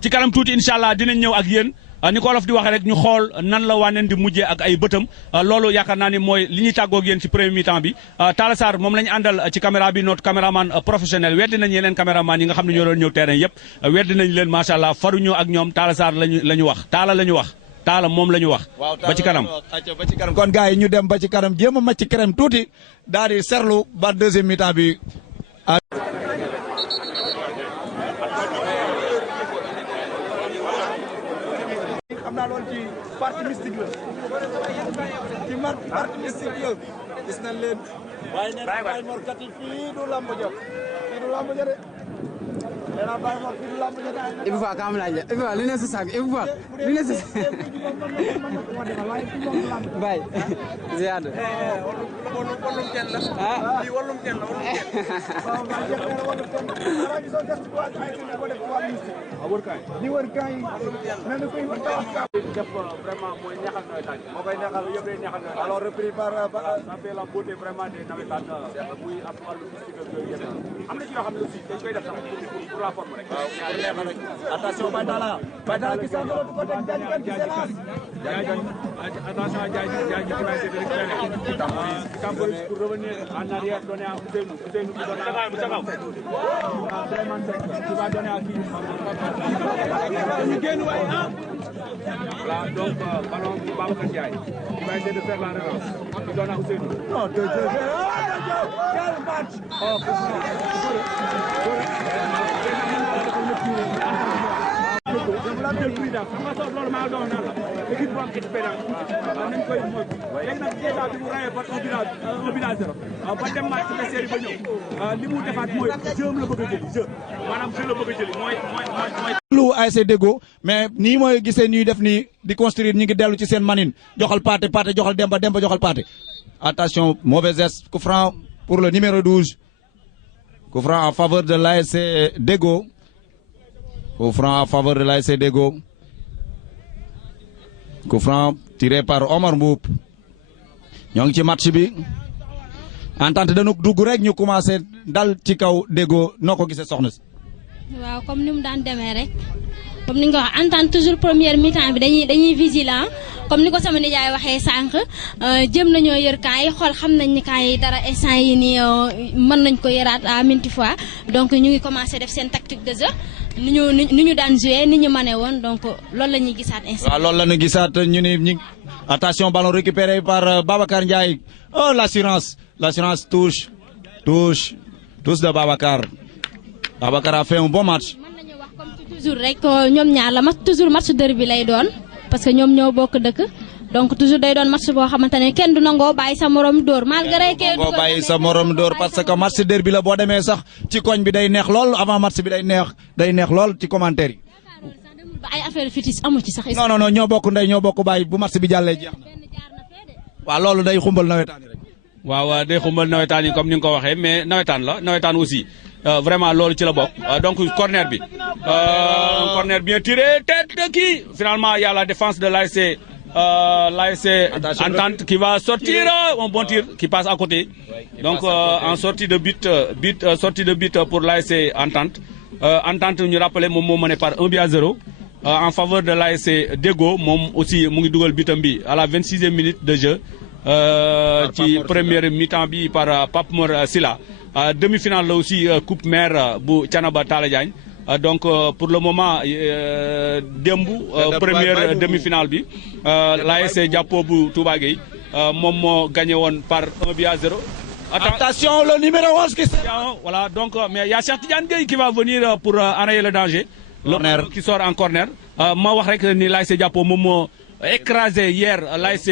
ci kanam tuuti incha allah dinañ ñëw ak yéen ni ko Wolof di waxee rek ñu xool nan la wànneen di mujjee ak ay bëtam loolu yaakaar naa ni mooy li ñuy tàggoo ak yéen ci premier mi-temps bi Talla Sarr moom la ñu àndal ci caméra bi notre caméraman professionnel weddi nañ yeneen caméraman yi nga xam ne ñoo doon ñëw terrain yëpp weddi nañ leen macha allah faruñu ak ñoom Talla Sarr la ñu wax Talla la ñu wax Talla moom la ñu wax. ba ci kanam ba ci kanam kon gars yi ñu dem ba ci kanam jéem a màcc crème tuuti daal di serlu ba deuxième mi-temps bi. xam naa loolu ci partie mystique la ci partie mystique la gis nañ leen waaye nee na Baye Mor kat yi fii du lamb ja de nee naa Baye Mor fii du lamb ja de Ibou Fall kam laaj la Ibou Fall li ne sa sac Ibou Fall li ne sa Baye ziade wallum teen la lii wallum teen la di wër kaay mais na koy def vraiment mooy neexal nawetaan moo koy neexal yëpp day neexal nawetaan alors repris par ça fait la beauté vraiment des nawetaan muy ak wàllu mystique ak yooyu yëpp am na ci yoo xam ne aussi dañ koy def sax pour la forme rek waaw neexal rek attention Baye Talla ki sa ngolo ko teg jaaj kan ci attention jaaj ci may c'est récupéré Camboris pour revenir en arrière donner à Ousseynou qui donne à Souleymane Seck qui va donner à qui voilà donc ballon pour Babacar Ndiaye qui va essayer de faire la relance qui donne à Ousseynou non quel match loolu maa doon naan la équipe bu am expérience nañ koy moytu léegi nag déjà bi mu rayee par un village zéro ba dem match ci série ba ñëw li mu defaat mooy jeu la bëgg a jëli jeu maanaam jeu la bëgg a jëli mooy lu ASC Deggo mais nii mooy gisee ñuy def nii di construire ñi ngi dellu ci seen manine joxal Pathé joxal Demba joxal Pathé attention mauvais geste coup franc pour le numéro 12 coup franc en faveur de l'ASC Deggo coup franc en faveur de l'ASC Deggo. Coup franc tiré par Omar Mboup ñoo ngi ci match bi Entente dañu dugg rek ñu commencé dal ci kaw Deggo noo ko gisee soxna si. waaw comme ni mu daan demee rek comme ni nga ko wax Entente toujours première mi-temps bi dañuy vigilant comme ni ko sama nijaay waxee sànq jëm nañoo yër camp yi xool xam nañ ni camp yi dara instant yi nii mën nañ ko yëraat à maintes fois donc ñu ngi commencé def seen tactique de jeu ni ñu daan joué ni ñu mënee woon donc loolu la ñuy gisaat instant. waaw loolu la ñuy gisaat ñu ni attention ballon récupéré par Babacar Ndiaye oh l'assurance touche de Babacar a fait un bon match. mën nañu wax comme toujours rek ñoom ñaar la toujours match derby lay doon parce que ñoom ñoo bokk dëkk donc toujours day doon match boo xamante ne kenn du nangoo bàyyi sa morom dóor malgré que. boo bàyyi sa morom dóor parce que match derby la boo demee sax ci koñ bi day neex lool avant match bi day neex lool ci commentaire yi. ba ay affaire fitis amu ci sax. non ñoo bokk ndey ñoo bokk bàyyi bu match bi jàllee jeex na. waaw loolu day xumbal nawetaan yi rek. waaw day xumbal nawetaan yi comme ni nga ko waxee mais nawetaan la nawetaan aussi vraiment loolu ci la bokk donc corner bi un corner bien tiré tête de qui finalement il y a la défense de l'ASC Entente qui va sortir un bon tir qui passe à côté donc en sortie de but pour l'ASC Entente Entente ñu rappelé moom moo mené par 1-0 en faveur de l'ASC Déggo moom aussi mu ngi dugal bitam bi à la 26e minute de jeu ci première mi-temps bi par Pape Mor Sila demi-finale là aussi coupe mère bu Thiénaba Talla Diagne donc pour le moment démb première demi-finale bi l'ASC Jàppo bu Touba Gueye moom moo gagné woon par 1-0. Attention le numéro 11 qui voilà donc mais il y a Cheikh Tidiane Gueye qui va venir pour enrayer le danger. Corner qui sort en corner ma wax rek ni l'ASC Jàppo moom moo écrasé hier l'ASC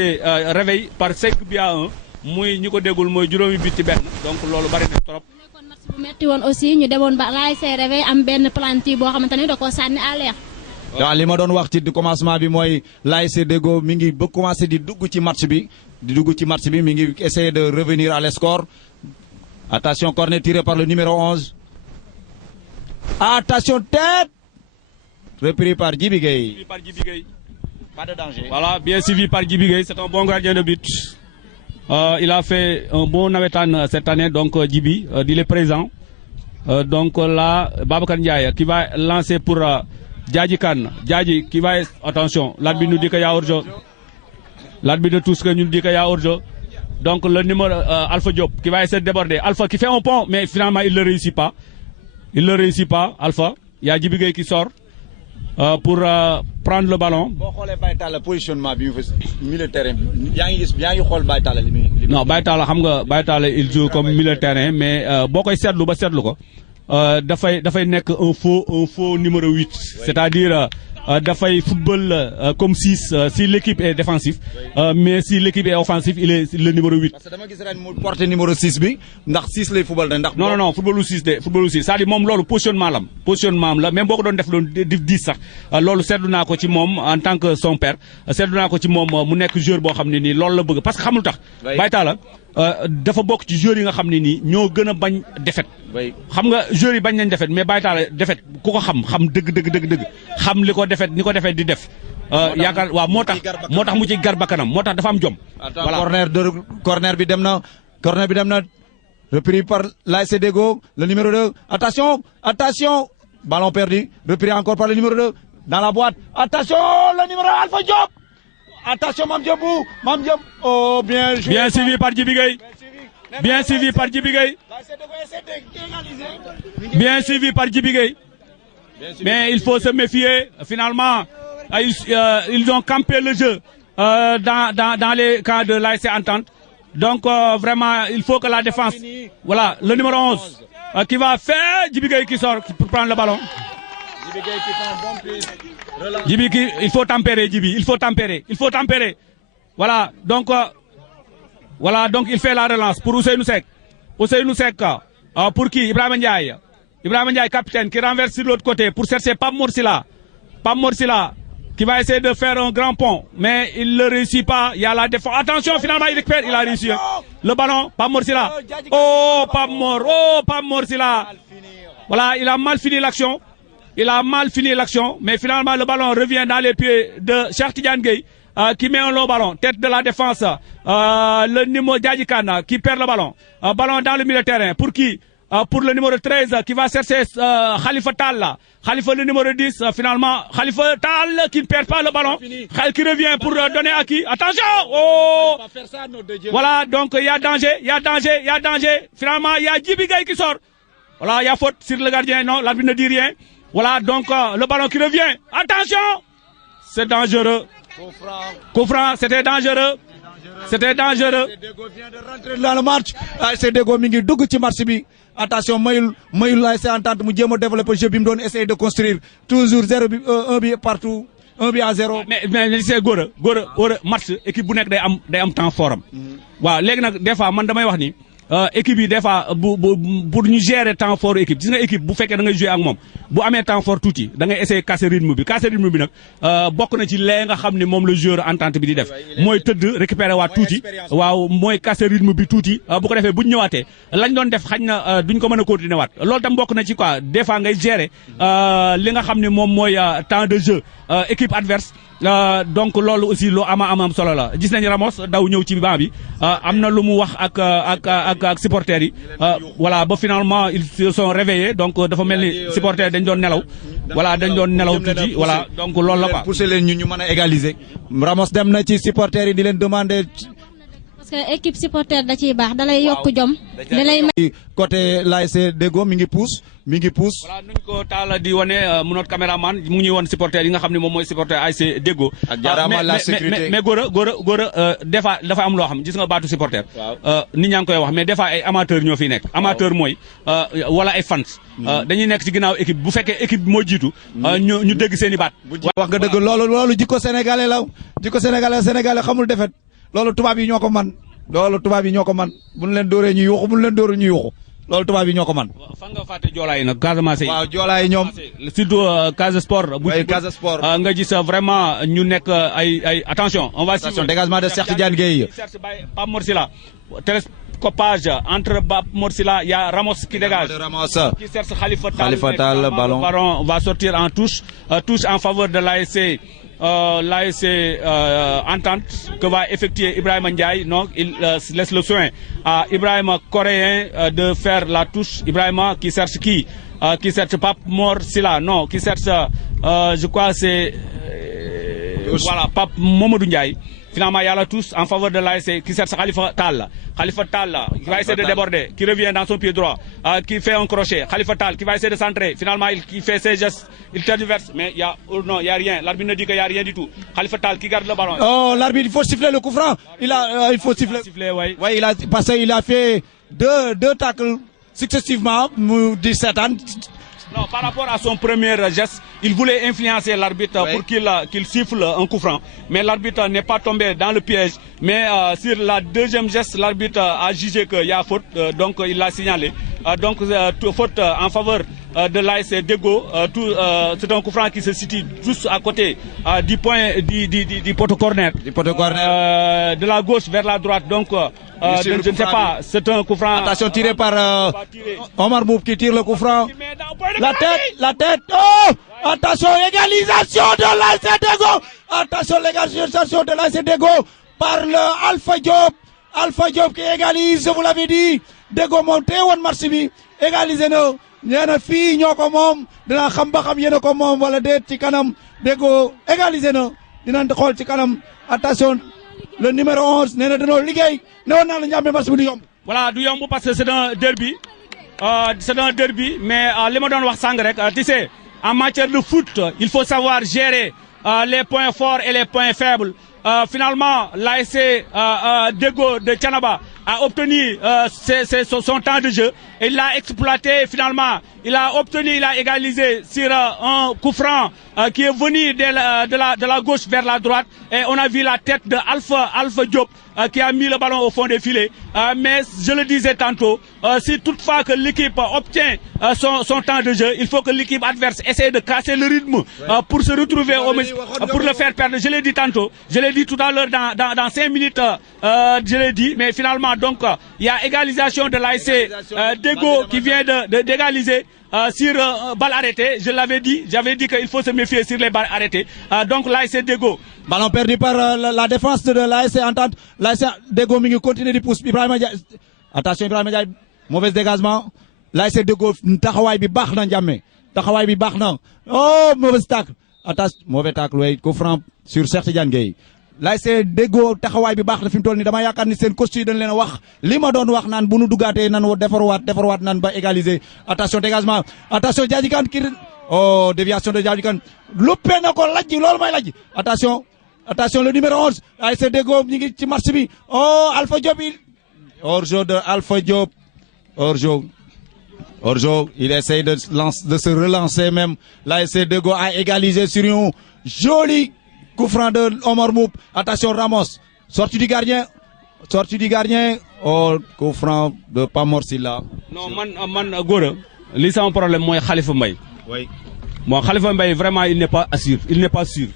Réveil par 5-1 muy ñi ko déggul mooy juróomi but ci benn donc loolu bari na trop. nekkoon match bu metti woon aussi ñu demoon ba l'ASC Réveil am benn penalty boo xamante ne da koo sànni à l'air. waaw li ma doon wax ci commencement bi mooy l'ASC Déggo mi ngi ba commencé di dugg ci match bi mi ngi essayer de revenir à le score. Attention corner tiré par le numéro 11. Attention tête repris par Djibi Gueye. Pas de danger. Voilà, bien suivi par Djibi Gueye, c'est un bon gardien de but. Il a fait un bon navétane cette année, donc Djibi, il est présent. Donc là, Babacar Ndiaye qui va lancer pour Djadji Kane. Djadji qui va... Attention, l'arbitre nous dit qu'il y a hors-jeu. L'arbitre de tous nous dit qu'il y a hors-jeu. Donc le numéro Alpha Diop qui va essayer de déborder. Alpha qui fait un pont, mais finalement il ne le réussit pas. Alpha. Il y a Djibi Gueye qui sort. Pour prendre le ballon. boo xoolee Baye Talla positionnement bi mu fa milieu terrain bi yaa ngi xool Baye Talla li muy. non Baye Talla xam nga Baye Talla il joue comme milieu terrain mais boo koy seetlu ba seetlu ko dafay nekk un faux numéro 8 c'est-à-dire dafay football comme 6 si l'équipe est défensive mais si l'équipe est offensive il est le numéro 8. parce que dama gis ren mu porté numéro 6 bi ndax 6 lay football ndax. non footballu 6 c'est-à-dire moom loolu positionnement la même boo ko doon def doon 10 sax loolu seetlu naa ko ci moom en tant que son père seetlu naa ko ci moom mu nekk joueur boo xam ne nii loolu la bëgg parce que xamul tax. Baye Talla dafa bokk ci joueurs yi nga xam ne nii ñoo gën a bañ défaite. xam nga joueurs yi bañ nañ défaite mais Baye Talla défaite ku ko xam dëgg xam li ko défaite ni ko défaite di def. yaakaar waaw moo tax mu ci gar bakkanam moo tax dafa am jom. voilà corner bi dem na repris par l'ASC Déggo le numéro 2 attention ballon perdu repris encore par le numéro 2 dans la boîte attention le numéro Alpha Diop. Attention Mame Diop oh bien joué. Bien suivi par Djibi Gueye. Mais il faut se méfier. Finalement, ils ont campé le jeu dans les camps de l'ASC Entente. Donc vraiment, il faut que la défense... Voilà, le numéro 11 qui va faire Djibi Gueye qui sort pour prendre le ballon. Djibi il faut tempérer Djibi, il faut tempérer. Voilà, donc il fait la relance pour Ousseynou Seck. Pour qui? Ibrahima Ndiaye capitaine qui renverse sur l'autre côté pour chercher Pape Mor Sila qui va essayer de faire un grand pont mais il ne réussit pas. Il y a la défense. Attention, finalement il récupère, il a réussi. Le ballon, Pape Mor Sila. Oh Pape Mor Sila. Voilà, il a mal fini l'action. Mais finalement le ballon revient dans les pieds de Cheikh Tidiane Gueye qui met un long ballon, tête de la défense, le numéro Djadji Kane qui perd le ballon. Ballon dans le milieu de terrain. Pour qui? Pour le numéro 13 qui va chercher Khalifa Tall. Khalifa le numéro 10 finalement. Khalifa Tall qui ne perd pas le ballon. Qui revient pour donner à qui? Attention! Oh! Voilà, donc il y a danger. Finalement, il y a Djibi Gueye qui sort. Voilà, il y a faute sur le gardien. Non, l'arbitre ne dit rien. Voilà, donc le ballon qui revient. Attention! C'est dangereux. Coup franc, c'était dangereux. Déggo vient de rentrer dans le match. ASC Déggo mi ngi dugg ci match bi. Attention mayul ASC Entente mu jéem a développer jeu bi mu doon essayer de construire toujours 1 bi partout 1-0. mais c'est góor a match équipe bu nekk day am temps fort am. waaw léegi nag des fois man damay wax ni équipe yi des fois pour ñu gérer temps fort équipe gis nga équipe bu fekkee da ngay jouer ak moom bu amee temps fort tuuti da ngay essayer casser rythme bi nag bokk na ci lee nga xam ne moom le joueur entente bi di def mooy tëdd récupérer waat tuuti waaw mooy casser rythme bi tuuti bu ko defee bu ñu ñëwaatee lañ doon def xañ na duñ ko mën a continuer waat loolu tam bokk na ci quoi des fois ngay gérer li nga xam ne moom mooy temps de jeu équipe adverse donc loolu aussi lu am solo la gis nañu Ramos daw ñëw ci banc bi am na lu mu wax ak supporters yi voilà ba finalement ils se sont réveillés donc dafa mel ni supporters dañ doon nelaw voilà dañ doon nelaw tuuti voilà donc loolu la quoi. pousser leen ñu mën a égaliser. Ramos dem na ci supporters yi di leen demander. parce que équipe supporter da ciy baax da lay yokk jom. da lay côté l'ASC Deggo mi ngi pousse. voilà nuñ ko taala di wane mu noot caméraman mu ngi ñuy won supporter yi nga xam ne moom mooy supporter ASC Deggo. ak jaaraama la sécurité mais góor des fois dafa am loo xam gis nga baatu supporter. nit ñaa ngi koy wax mais des fois ay amateurs ñoo fi nekk. amateur mooy wala ay fans. dañuy nekk ci ginnaaw équipe bu fekkee équipe moo jiitu. ñu dégg seen i baat. wax nga dëgg loolu jikko sénégalais la jikko sénégalais xamul defet loolu tubaab yi ñoo ko man bu ñu leen dóoree ñu yuuxu bu ñu leen dóoree ñu yuuxu loolu tubaab yi ñoo ko man. fan nga fàtte joolaa yi nag Casamance yi. waaw joolaa yi ñoom. surtout Casa Sport. Casa Sport nga gis vraiment ñu nekk ay attention. on va attention dégagement de Cheikh Tidiane Gueye. Pape Mor Sylla télescopage entre Pape Mor Sylla y a Ramos qui dégage. qui cherche Khalifa Tall ballon va sortir en touche en faveur de l'ASC. L'ASC Entente que va effectuer Ibrahima Ndiaye. Donc il laisse le soin à Ibrahima Coréen de faire la touche. Ibrahima qui cherche qui cherche Pape Mor Sylla non qui cherche je crois c'est voilà Pape Mamadou Ndiaye. Finalement, il y a la touche en faveur de l'ASC qui cherche Khalifa Tall. Khalifa Tall qui va essayer de déborder, qui revient dans son pied droit, qui fait un crochet. Khalifa Tall qui va essayer de centrer. Finalement, il fait ses gestes, il tergiverse, mais il y a rien. L'arbitre ne dit qu'il n'y a rien du tout. Khalifa Tall qui garde le ballon. Oh, l'arbitre, il faut siffler le coup franc. Il faut siffler. Oui. Ouais, il a fait deux tacles successivement, 17 ans. Non, par rapport à son premier geste, il voulait influencer l'arbitre pour qu'il siffle un coup franc. Mais l'arbitre n'est pas tombé dans le piège. Mais sur la deuxième geste, l'arbitre a jugé qu'il y a faute, donc il l'a signalé. Donc faute en faveur de l'ASC Deggo. C'est un coup franc qui se situe juste à côté du point du poteau corner. De la gauche vers la droite. Donc je ne sais pas, c'est un coup franc. Attention, tiré par Omar Boub qui tire le coup franc. La tête. Oh! Attention, égalisation de l'ASC Deggo. Attention, l'égalisation de l'ASC Deggo par le Alpha Diop. Alpha Diop qui égalise, vous l'avez dit. Deggo monté woon marché bi égalisé na ñeena fii ñoo ko moom dina xam ba xam yéen a ko moom wala déet ci kanam Deggo égalisé na dinañ xool ci kanam attention le numéro 11 nee na dañoo liggéey ne woon naa la ñàmbe marché bi du yomb. Voilà du yomb parce que c'est un derby mais li ma doon wax sàng rek tu sais en matière de foot il faut savoir gérer les points forts et les points faibles. Finalement l'ASC Deggo de Thiénaba a obtenu son temps de jeu et il l'a exploité. Finalement il a égalisé sur un coup franc qui est venu de la gauche vers la droite et on a vu la tête de Alpha Diop qui a mis le ballon au fond des filets. Mais je le disais tantôt, si toutefois que l'équipe obtient son temps de jeu, il faut que l'équipe adverse essaie de casser le rythme pour se retrouver pour le faire perdre. Je l'ai dit tantôt, je l'ai dit tout à l'heure dans 5 minutes, je l'ai dit, mais finalement donc il y a égalisation de l'ASC Deggo qui vient d'égaliser sur balle arrêtée. J'avais dit qu'il faut se méfier sur les balles arrêtées. Donc l'ASC Deggo. Ballon perdu par la défense de l'ASC Entente. L'ASC Deggo mi ngi continuer di pousse Ibrahima Ndiaye. Attention Ibrahima Ndiaye, mauvais dégagement. L'ASC Deggo taxawaay bi baax na Ndiamé. Taxawaay bi baax na. Oh, mauvais tacle. Attention, mauvais tacle way coup franc sur Cheikh Tidiane Gueye. l'ASC Deggo taxawaay bi baax na fi mu toll nii dama yaakaar ni seen coach yi dañ leen a wax li ma doon wax naan bu nu duggaatee nan defarwaat nan ba égaliser. Attention dégagement, attention Diadji Kane ki oh déviation de Diadji Kane loupé na ko lajji loolu may lajji. Attention le numéro 11 l'ASC Deggo ñu ngi ci match bi. Oh Alpha Diop hors-jeu de Alpha Diop, hors-jeu, il essaye de se relancer même. L'ASC Deggo a égalisé sur un joli coup franc de Omar Mboup. Attention Ramos, sortie du gardien. sortie du gardien. Oh, coup franc de Pamor Silla. Non, man Gora, li sama problème mooy Khalifa Mbaye. Oui. Bon, Khalifa Mbaye, vraiment, il n'est pas sûr. Il n'est pas sûr.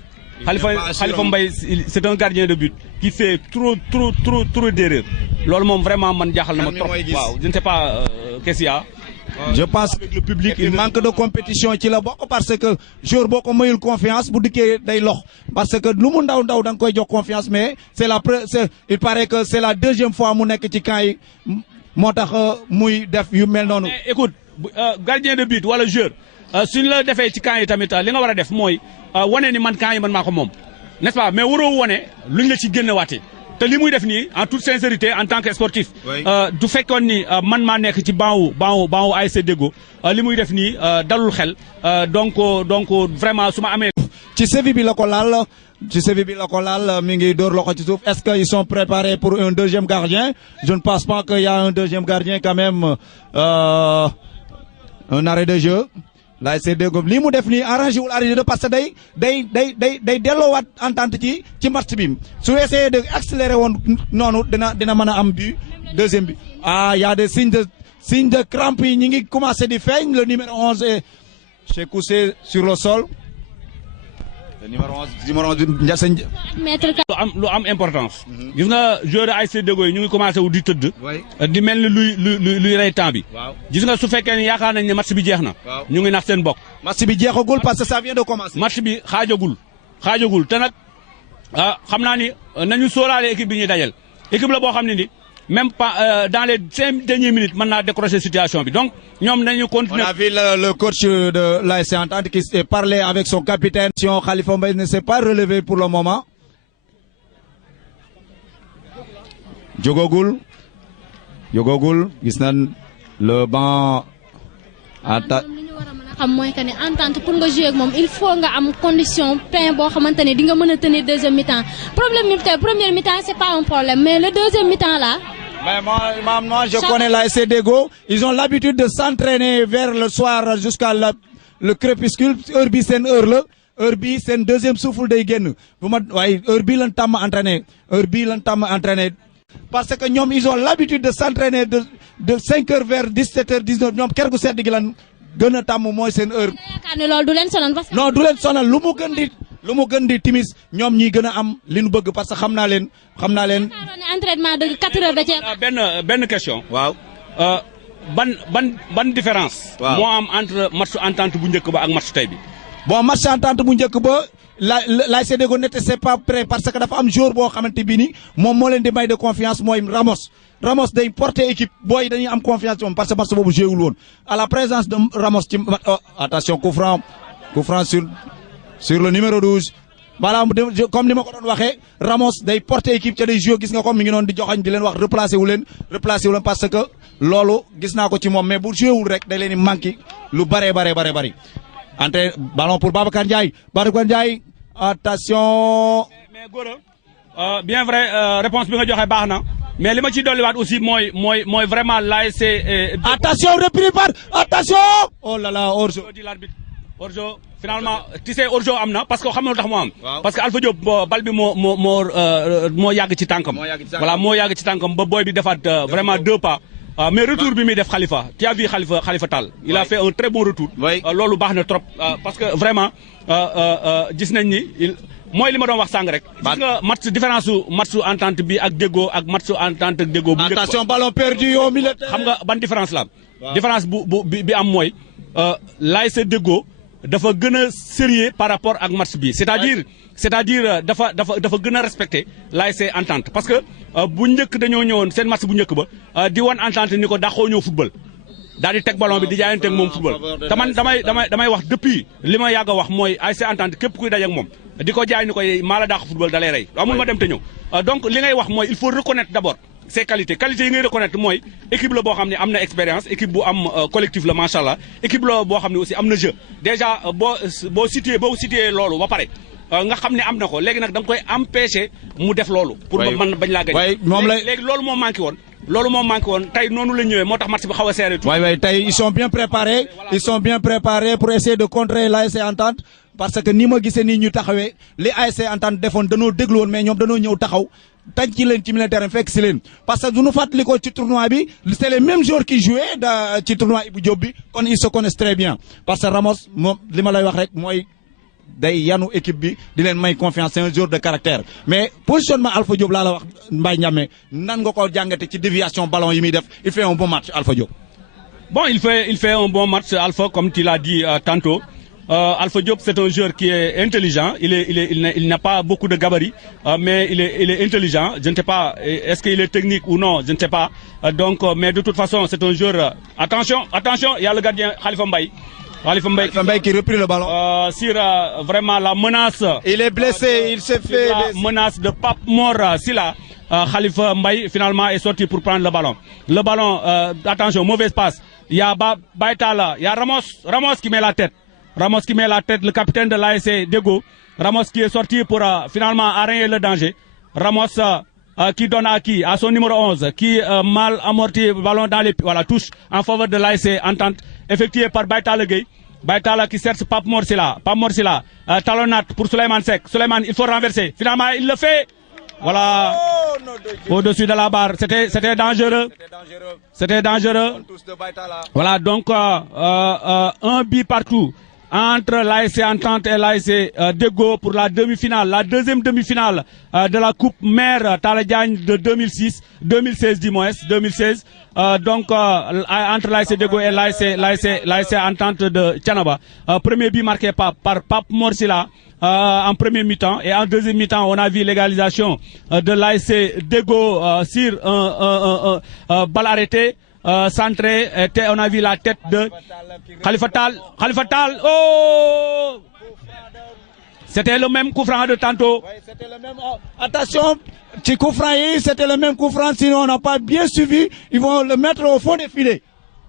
Khalifa Mbaye, c'est un gardien de but qui fait trop d'erreurs. Loolu moom vraiment man jaaxal na ma trop. Waaw, je ne sais pas qu'est-ce qu'il y a. Je pense que le public il manque de compétition ci la bokk parce que joueur boo ko mayul confiance bu dikkee day lox parce que lu mu ndaw da nga koy jox confiance mais il paraît que c'est la deuxième fois mu nekk ci camp yi moo tax muy def yu mel noonu. Écoute, gardien de but wala joueur suñ la defee ci camp yi tamit li nga war a def mooy wane ni man camp yi man maa ko moom n'est-ce pas mais waroo wane luñ la ci génnewaatee. te li muy def nii en toute sincérité en tant que sportif. du fekkoon ni man maa nekk ci banc ASC Deggo li muy def nii dalul xel donc vraiment su ma amee. ci sévi bi la ko laal mi ngi door loxo ci suuf est-ce que ils sont préparés pour un deuxième gardien je ne pense pas qu'il y a un deuxième gardien quand même un arrêt de jeu. l'ASC Deggo lii mu def nii arrangé wul arrêt de parce que day delloowaat entente ci match bi su essayé de accélérer woon noonu dina mën a am but deuxième bi. Il y a des signes de crampe yi ñi ngi commencé di feeñ le numéro 11 est couché sur le sol. le numéro 11 Ndiassé. lu am importance. gis nga joueur ASC Deggo yi ñu ngi commencé wu di tëdd. di mel ni luy rey temps bi. gis nga su fekkee ni yaakaar nañ ne match bi jeex na. ñu ngi nax seen bopp. match bi jeexagul parce que ça vient de commencer. match bi xaajagul te nag xam naa ni nañu sóoraale équipe bi ñuy dajal équipe la boo xam ne ni même pas dans les 5 dernières minutes mën naa décrocher situation bi donc ñoom nañu continuer. On a vu le coach de l'ASC Entente qui parlait avec son capitaine. Khalifa Mbaye ne s'est pas relevé pour le moment. Jogogul gis nañ le banc xam mooy que ne entente pour nga jouer ak moom il faut nga am condition plein boo xamante ne di nga mën a tenir deuxième mi-temps problème mi première mi-temps c'est pas un problème mais le deuxième mi-temps là. Mais moi je connais l'ASC Deggo ils ont l'habitude de s'entraîner vers le soir jusqu'à le crépuscule heure bi seen heure bi seen deuxième souffle day génn bu ma waaye heure bii lañ tàmm entraîner parce que ñoom ils ont l'habitude de s'entraîner de 5 heures vers 17 heures 19 ñoom kër gu sedd gi lan gën a tàmm mooy seen heure. yaakaar ne loolu du leen sonal parce que. non du leen sonal lu mu gën di timis ñoom ñi gën a am li nu bëgg parce que xam naa leen. entraînement de 4 heures da cee. benn question. waaw ban différence. waaw moo am entre match entente bu njëkk ba ak match tey bi. bon match entente bu njëkk ba l'ASC Deggo n'était pas prêt parce que dafa am joueur boo xamante bi ni moom moo leen di may de confiance mooy Ramos day porter équipe booy dañuy am confiance moom parce que match boobu joué wul woon à la présence de Ramos ci attention coup franc sur le numéro 12 voilà comme ni ma ko doon waxee Ramos day porter équipe ca day joué gis nga ko mi ngi noonu di joxañ di leen wax replacé wu leen parce que loolu gis naa ko ci moom mais bu joué wul rek day leen di manqué lu bare. Entrée ballon pour Babacar Ndiaye attention. mais Gora bien vrai réponse bi nga joxe baax na mais li ma ciy dolliwaat aussi mooy vraiment l'ASC. attention repris par attention. oh là là hors-jeu. hors-jeu finalement tu sais hors-jeu am na parce que xam nga lu tax moo am. parce que Alpha Diop bal bi moo yàgg ci tànkam. voilà moo yàgg ci tànkam ba booy bi defaat vraiment 2 pas. mais retour bi muy def Khalifa tu as vu Khalifa Tall. il a fait un très bon retour. loolu baax na trop parce que vraiment gis nañ ni mooy li ma doon wax sàng rek. gis nga match entente bi ak Deggo ak match entente ak Deggo. bu njëkk attention ballon perdu au milieu. xam nga ban différence la am. différence bi am mooy l'ASC Deggo dafa gën a sérieux par rapport ak match bi c'est-à-dire dafa gën a respecté l'ASC entente parce que bu njëkk dañoo ñëwoon seen match bu njëkk ba di wan entente ni ko daxoo ñëw football daal di teg ballon bi di jaayanteeg moom football te man damay wax depuis li ma yàgg a wax mooy ASC entente képp kuy dajeeg moom di ko jaay ni koy maa la dàq football da lay rey amul ma dem te ñëw donc li ngay wax mooy il faut reconnaître d'abord ses qualités yi ngay reconnaître mooy équipe la boo xam ne am na expérience équipe bu am collectif la macha allah équipe la boo xam ne aussi am na jeu déjà boo situé loolu ba pare nga xam ne am na ko léegi nag da nga koy empêcher mu def loolu. pour man bañ laa gañ. léegi loolu moo manqué woon. tey noonu la ñëwee moo tax match bi xaw a serré tout. waay tey ils sont bien préparés pour essayer de contrer l'ASC Entente parce que ni ma gisee nii ñu taxawee li ASC Entente defoon danoo déglu woon mais ñoom danoo ñëw taxaw tànc ci leen ci milieu terrain fekk si leen parce que du ñu fàttali ko ci tournoi bi c'est les mêmes joueurs qui jouaient ci tournoi Ibou Diop bi kon ils se connaissent très bien parce que Ramos moom li ma lay wax rek mooy day yanu équipe bi di leen may confiance c'est un joueur de caractère mais positionnement Alpha Diop laa la wax Mbaye Ndiamé nan nga ko jàngate ci déviation ballon yi muy def il fait un bon match Alpha Diop. Bon, il fait un bon match, Alpha, comme tu l'as dit tantôt. Alpha Diop, c'est un joueur qui est intelligent. Il n'a pas beaucoup de gabarit, mais il est intelligent. Je ne sais pas, est-ce qu'il est technique ou non, je ne sais pas. Mais de toute façon, c'est un joueur. Attention, il y a le gardien Khalifa Mbaye. Khalifa Mbaye qui reprit le ballon. Sur vraiment la menace. Il est blessé, il s'est fait. La menace de Pape Mor Sila. Khalifa Mbaye finalement est sorti pour prendre le ballon. Le ballon, attention, mauvaise passe. Il y a Baïtala, il y a Ramos qui met la tête. Ramos qui met la tête, le capitaine de l'ASC Dego. Ramos qui est sorti pour finalement arranger le danger. Ramos qui donne à qui? À son numéro 11, qui mal amorti le ballon dans les touche en faveur de l'ASC Entente, effectué par Baïtala Gueye. Baïtala qui cherche Pape Morsila. Pape Morsila, talonnade pour Souleymane Seck. Souleymane, il faut renverser. Finalement, il le fait. Voilà, au-dessus de la barre, c'était dangereux. C'était dangereux. Voilà, donc un but partout entre l'ASC Entente et l'ASC Dego pour la demi-finale, la deuxième demi-finale de la Coupe Mère Talla Diagne de 2016 du moins, 2016. Donc entre l'ASC Dego et l'ASC Entente de Thiénaba. Premier but marqué par Pape Morsila. En premier mi-temps et en deuxième mi-temps on a vu l'égalisation de l'ASC Dego sur un balle arrêtée centré et on a vu la tête de Khalifa Tall. Oh, c'était le même coup franc de tantôt. Oui, c'était le même. Attention, petit coup franc, c'était le même coup franc, sinon on n'a pas bien suivi, ils vont le mettre au fond des filets.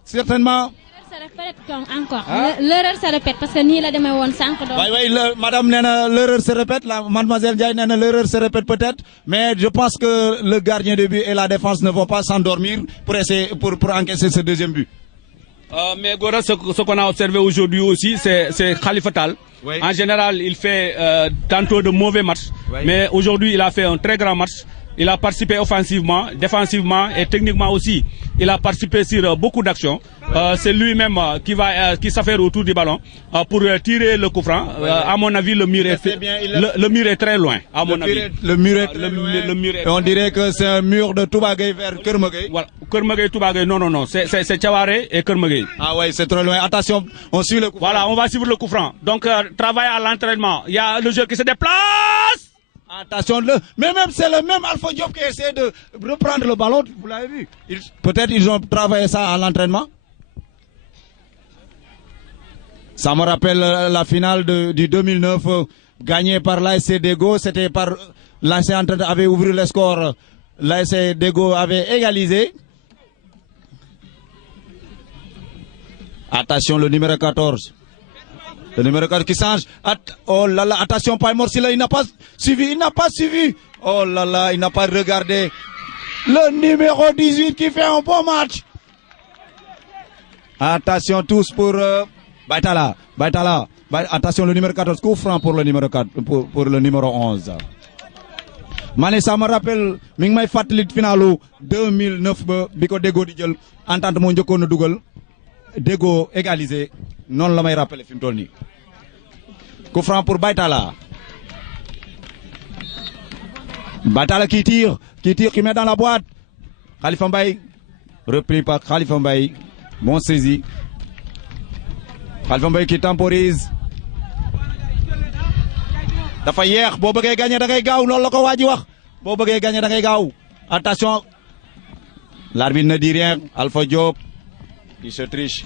Certainement. Ça répète encore. L'erreur se répète parce que ni la demee woon sànq. Oui, madame Nena, l'erreur se répète, mademoiselle Ndiaye Nena, l'erreur se répète peut-être, mais je pense que le gardien de but et la défense ne vont pas s'endormir pour essayer pour encaisser ce deuxième but. Mais Gora, ce qu'on a observé aujourd'hui aussi, c'est Khalifa Tall. Oui. En général, il fait tantôt de mauvais matchs, oui. Mais aujourd'hui, il a fait un très grand match. Il a participé offensivement, défensivement et techniquement aussi. Il a participé sur beaucoup d'actions. C'est lui-même qui s'affaire autour du ballon pour tirer le coup franc. À mon avis, le mur est très loin. À mon avis. Le mur est très loin. On dirait que c'est un mur de Toubagay vers Kermagay. Voilà. Kermagay, Toubagay, non. C'est Tchawaré et Kermagay. Ah ouais, c'est trop loin. Attention, on suit le coup franc. Voilà, on va suivre le coup franc. Donc, travail à l'entraînement. Il y a le joueur qui se déplace. Attention, mais même c'est le même Alpha Diop qui essaie de reprendre le ballon, vous l'avez vu. Peut-être ils ont travaillé ça à l'entraînement. Ça me rappelle la finale du 2009 gagnée par l'ASC Dego. C'était par l'ASC Entente avait ouvert le score. L'ASC Dego avait égalisé. Attention, le numéro 14. Le numéro 4 qui change. Oh là là, attention, Pape Morsila, il n'a pas suivi. Oh là là, il n'a pas regardé. Le numéro 18 qui fait un bon match. Attention tous pour Baïtala. Attention, le numéro 14, coup franc pour le numéro 4, pour le numéro 11. Mané, ça me rappelle, mi ngi may fàttali finalu 2009 ba bi ko Dego di jël Entente moo njëkkoon a dugal Dego égalisé. Non la may rappelé fi mu toll nii. Coup franc pour Baïtala. Baïtala qui tire, qui met dans la boîte. Khalifa Mbaye, repris par Khalifa Mbaye. Bon saisi. Khalifa Mbaye qui temporise. Dafa yeex boo bëggee gagner da ngay gaaw loolu la ko waa ji wax. Boo bëggee gagner da ngay gaaw. Attention. L'arbitre ne dit rien. Alpha Diop qui se triche.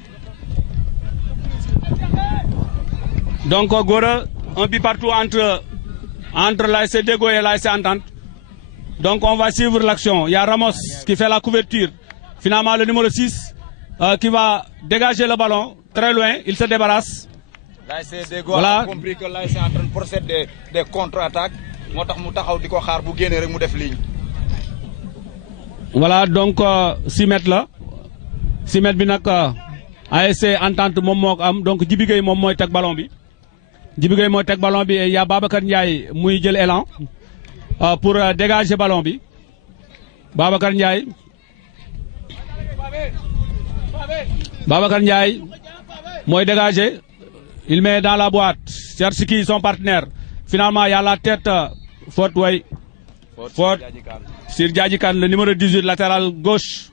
Donc, Gora, un but partout entre l'ASC Dego et l'ASC Entente. Donc, on va suivre l'action. Il y a Ramos qui fait la couverture. Finalement, le numéro 6 qui va dégager le ballon très loin. Il se débarrasse. L'ASC Dego a compris que l'ASC Entente procède des contre-attaques. Voilà, donc 6 mètres là. 6 mètres bi nag ASC Entente moom moo ko am donc Djibi Gueye moom mooy teg ballon bi. Djibi Gueye mooy teg ballon bi et y a Babacar Ndiaye muy jël élan. pour dégager ballon bi Babacar Ndiaye mooy dégager il met dans la boîte Cherski son partenaire finalement il y a la tête faute way faute sur Diadji Kane le numéro 18 latéral gauche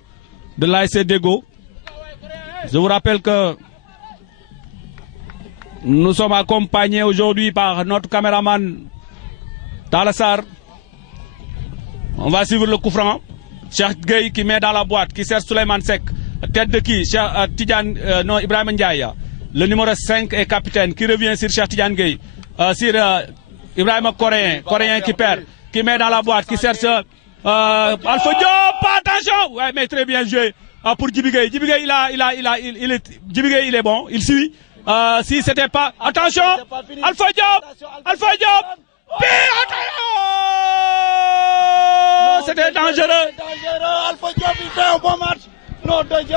de l'ASC Deggo. Je vous rappelle que nous sommes accompagnés aujourd'hui par notre caméraman Talassar. On va suivre le coup franc. Cheikh Gueye qui met dans la boîte, qui sert Souleymane Seck. Tête de qui Cheikh Tidiane, non, Ibrahim Ndiaye. Le numéro 5 est capitaine, qui revient sur Cheikh Tidiane Gueye. Sur Ibrahim Coréen qui perd, qui met dans la boîte, qui sert Alpha Diop, attention! Ouais, mais très bien joué pour Djibi Gueye. Djibi Gueye, Djibi Gueye, il est bon, il suit. Si c'était pas, attention! Alpha Diop! Pire, attention! C'était dangereux. Alpha Diop, il fait un bon match.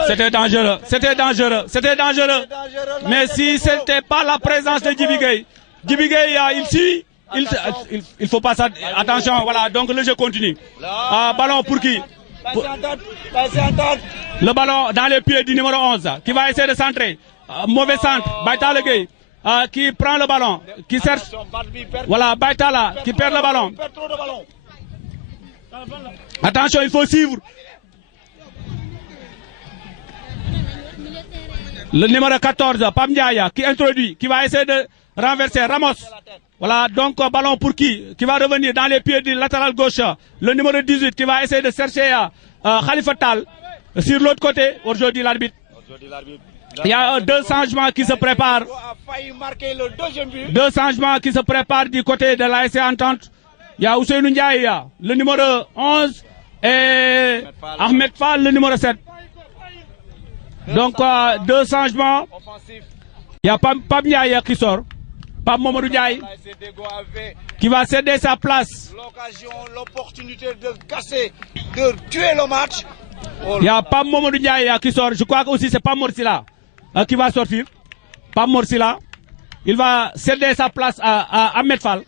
C'était dangereux. Mais si c'était pas la présence de Djibi Gueye, il suit. Il faut pas ça. Attention, voilà, donc le jeu continue. Ballon pour qui? Le ballon dans les pieds du numéro 11 qui va essayer de centrer. Mauvais centre, Baïtala Gueye qui prend le ballon, qui cherche. Voilà, Baïtala qui perd le ballon. Attention, il faut suivre. Le numéro 14, Pam Ndiaye, qui introduit, qui va essayer de renverser Ramos. Voilà, donc ballon pour qui va revenir dans les pieds du latéral gauche. Le numéro 18 qui va essayer de chercher Khalifa Tal. Sur l'autre côté, aujourd'hui l'arbitre. Il y a deux changements qui se préparent. Deux changements qui se préparent du côté de l'ASC Entente. Il y a Ousseynou Ndiaye, le numéro 11, et Ahmed Fall, le numéro 7. Donc, deux changements. Il y a Pam Ndiaye qui sort. Pam Mamadou Ndiaye qui va céder sa place. L'opportunité de casser, de tuer le match. Il y a Pam Mamadou Ndiaye qui sort. Je crois que aussi c'est Pam Morsila qui va sortir. Pam Morsila. Il va céder sa place à Ahmed Fall.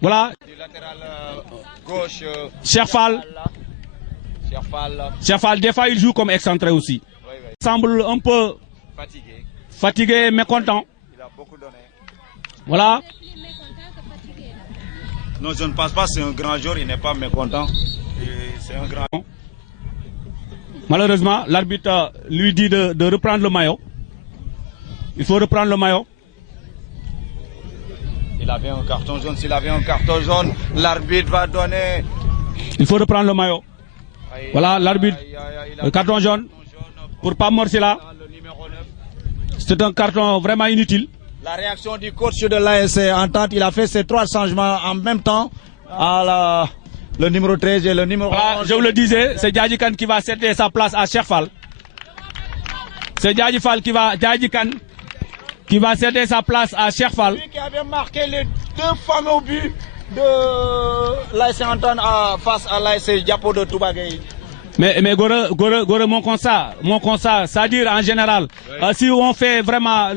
Voilà. Du latéral gauche. Cheikh Fall. Des fois il joue comme excentré aussi. Il semble un peu fatigué, mécontent. Il a beaucoup donné. Voilà. Non, je ne pense pas, c'est un grand joueur, il n'est pas mécontent. C'est un grand. Malheureusement, l'arbitre lui dit de reprendre le maillot. Il faut reprendre le maillot. Il avait un carton jaune. S'il avait un carton jaune, l'arbitre va donner. Il faut reprendre le maillot. Voilà l'arbitre. Le carton jaune pour Pam Morsila. C'est un carton vraiment inutile. La réaction du coach de l'ASC Entente, il a fait ces trois changements en même temps à le numéro 13 et le numéro 11. Voilà, je vous le disais, c'est Diadji Kane qui va céder sa place à Cheikh Fall. C'est Diadji Kane qui va céder sa place à Cheikh Fall. Lui qui avait marqué les deux fameux buts de l'ASC Entente face à l'ASC Diapo de Toubagué. Mais Gore, mon constat, c'est-à-dire en général, si on fait vraiment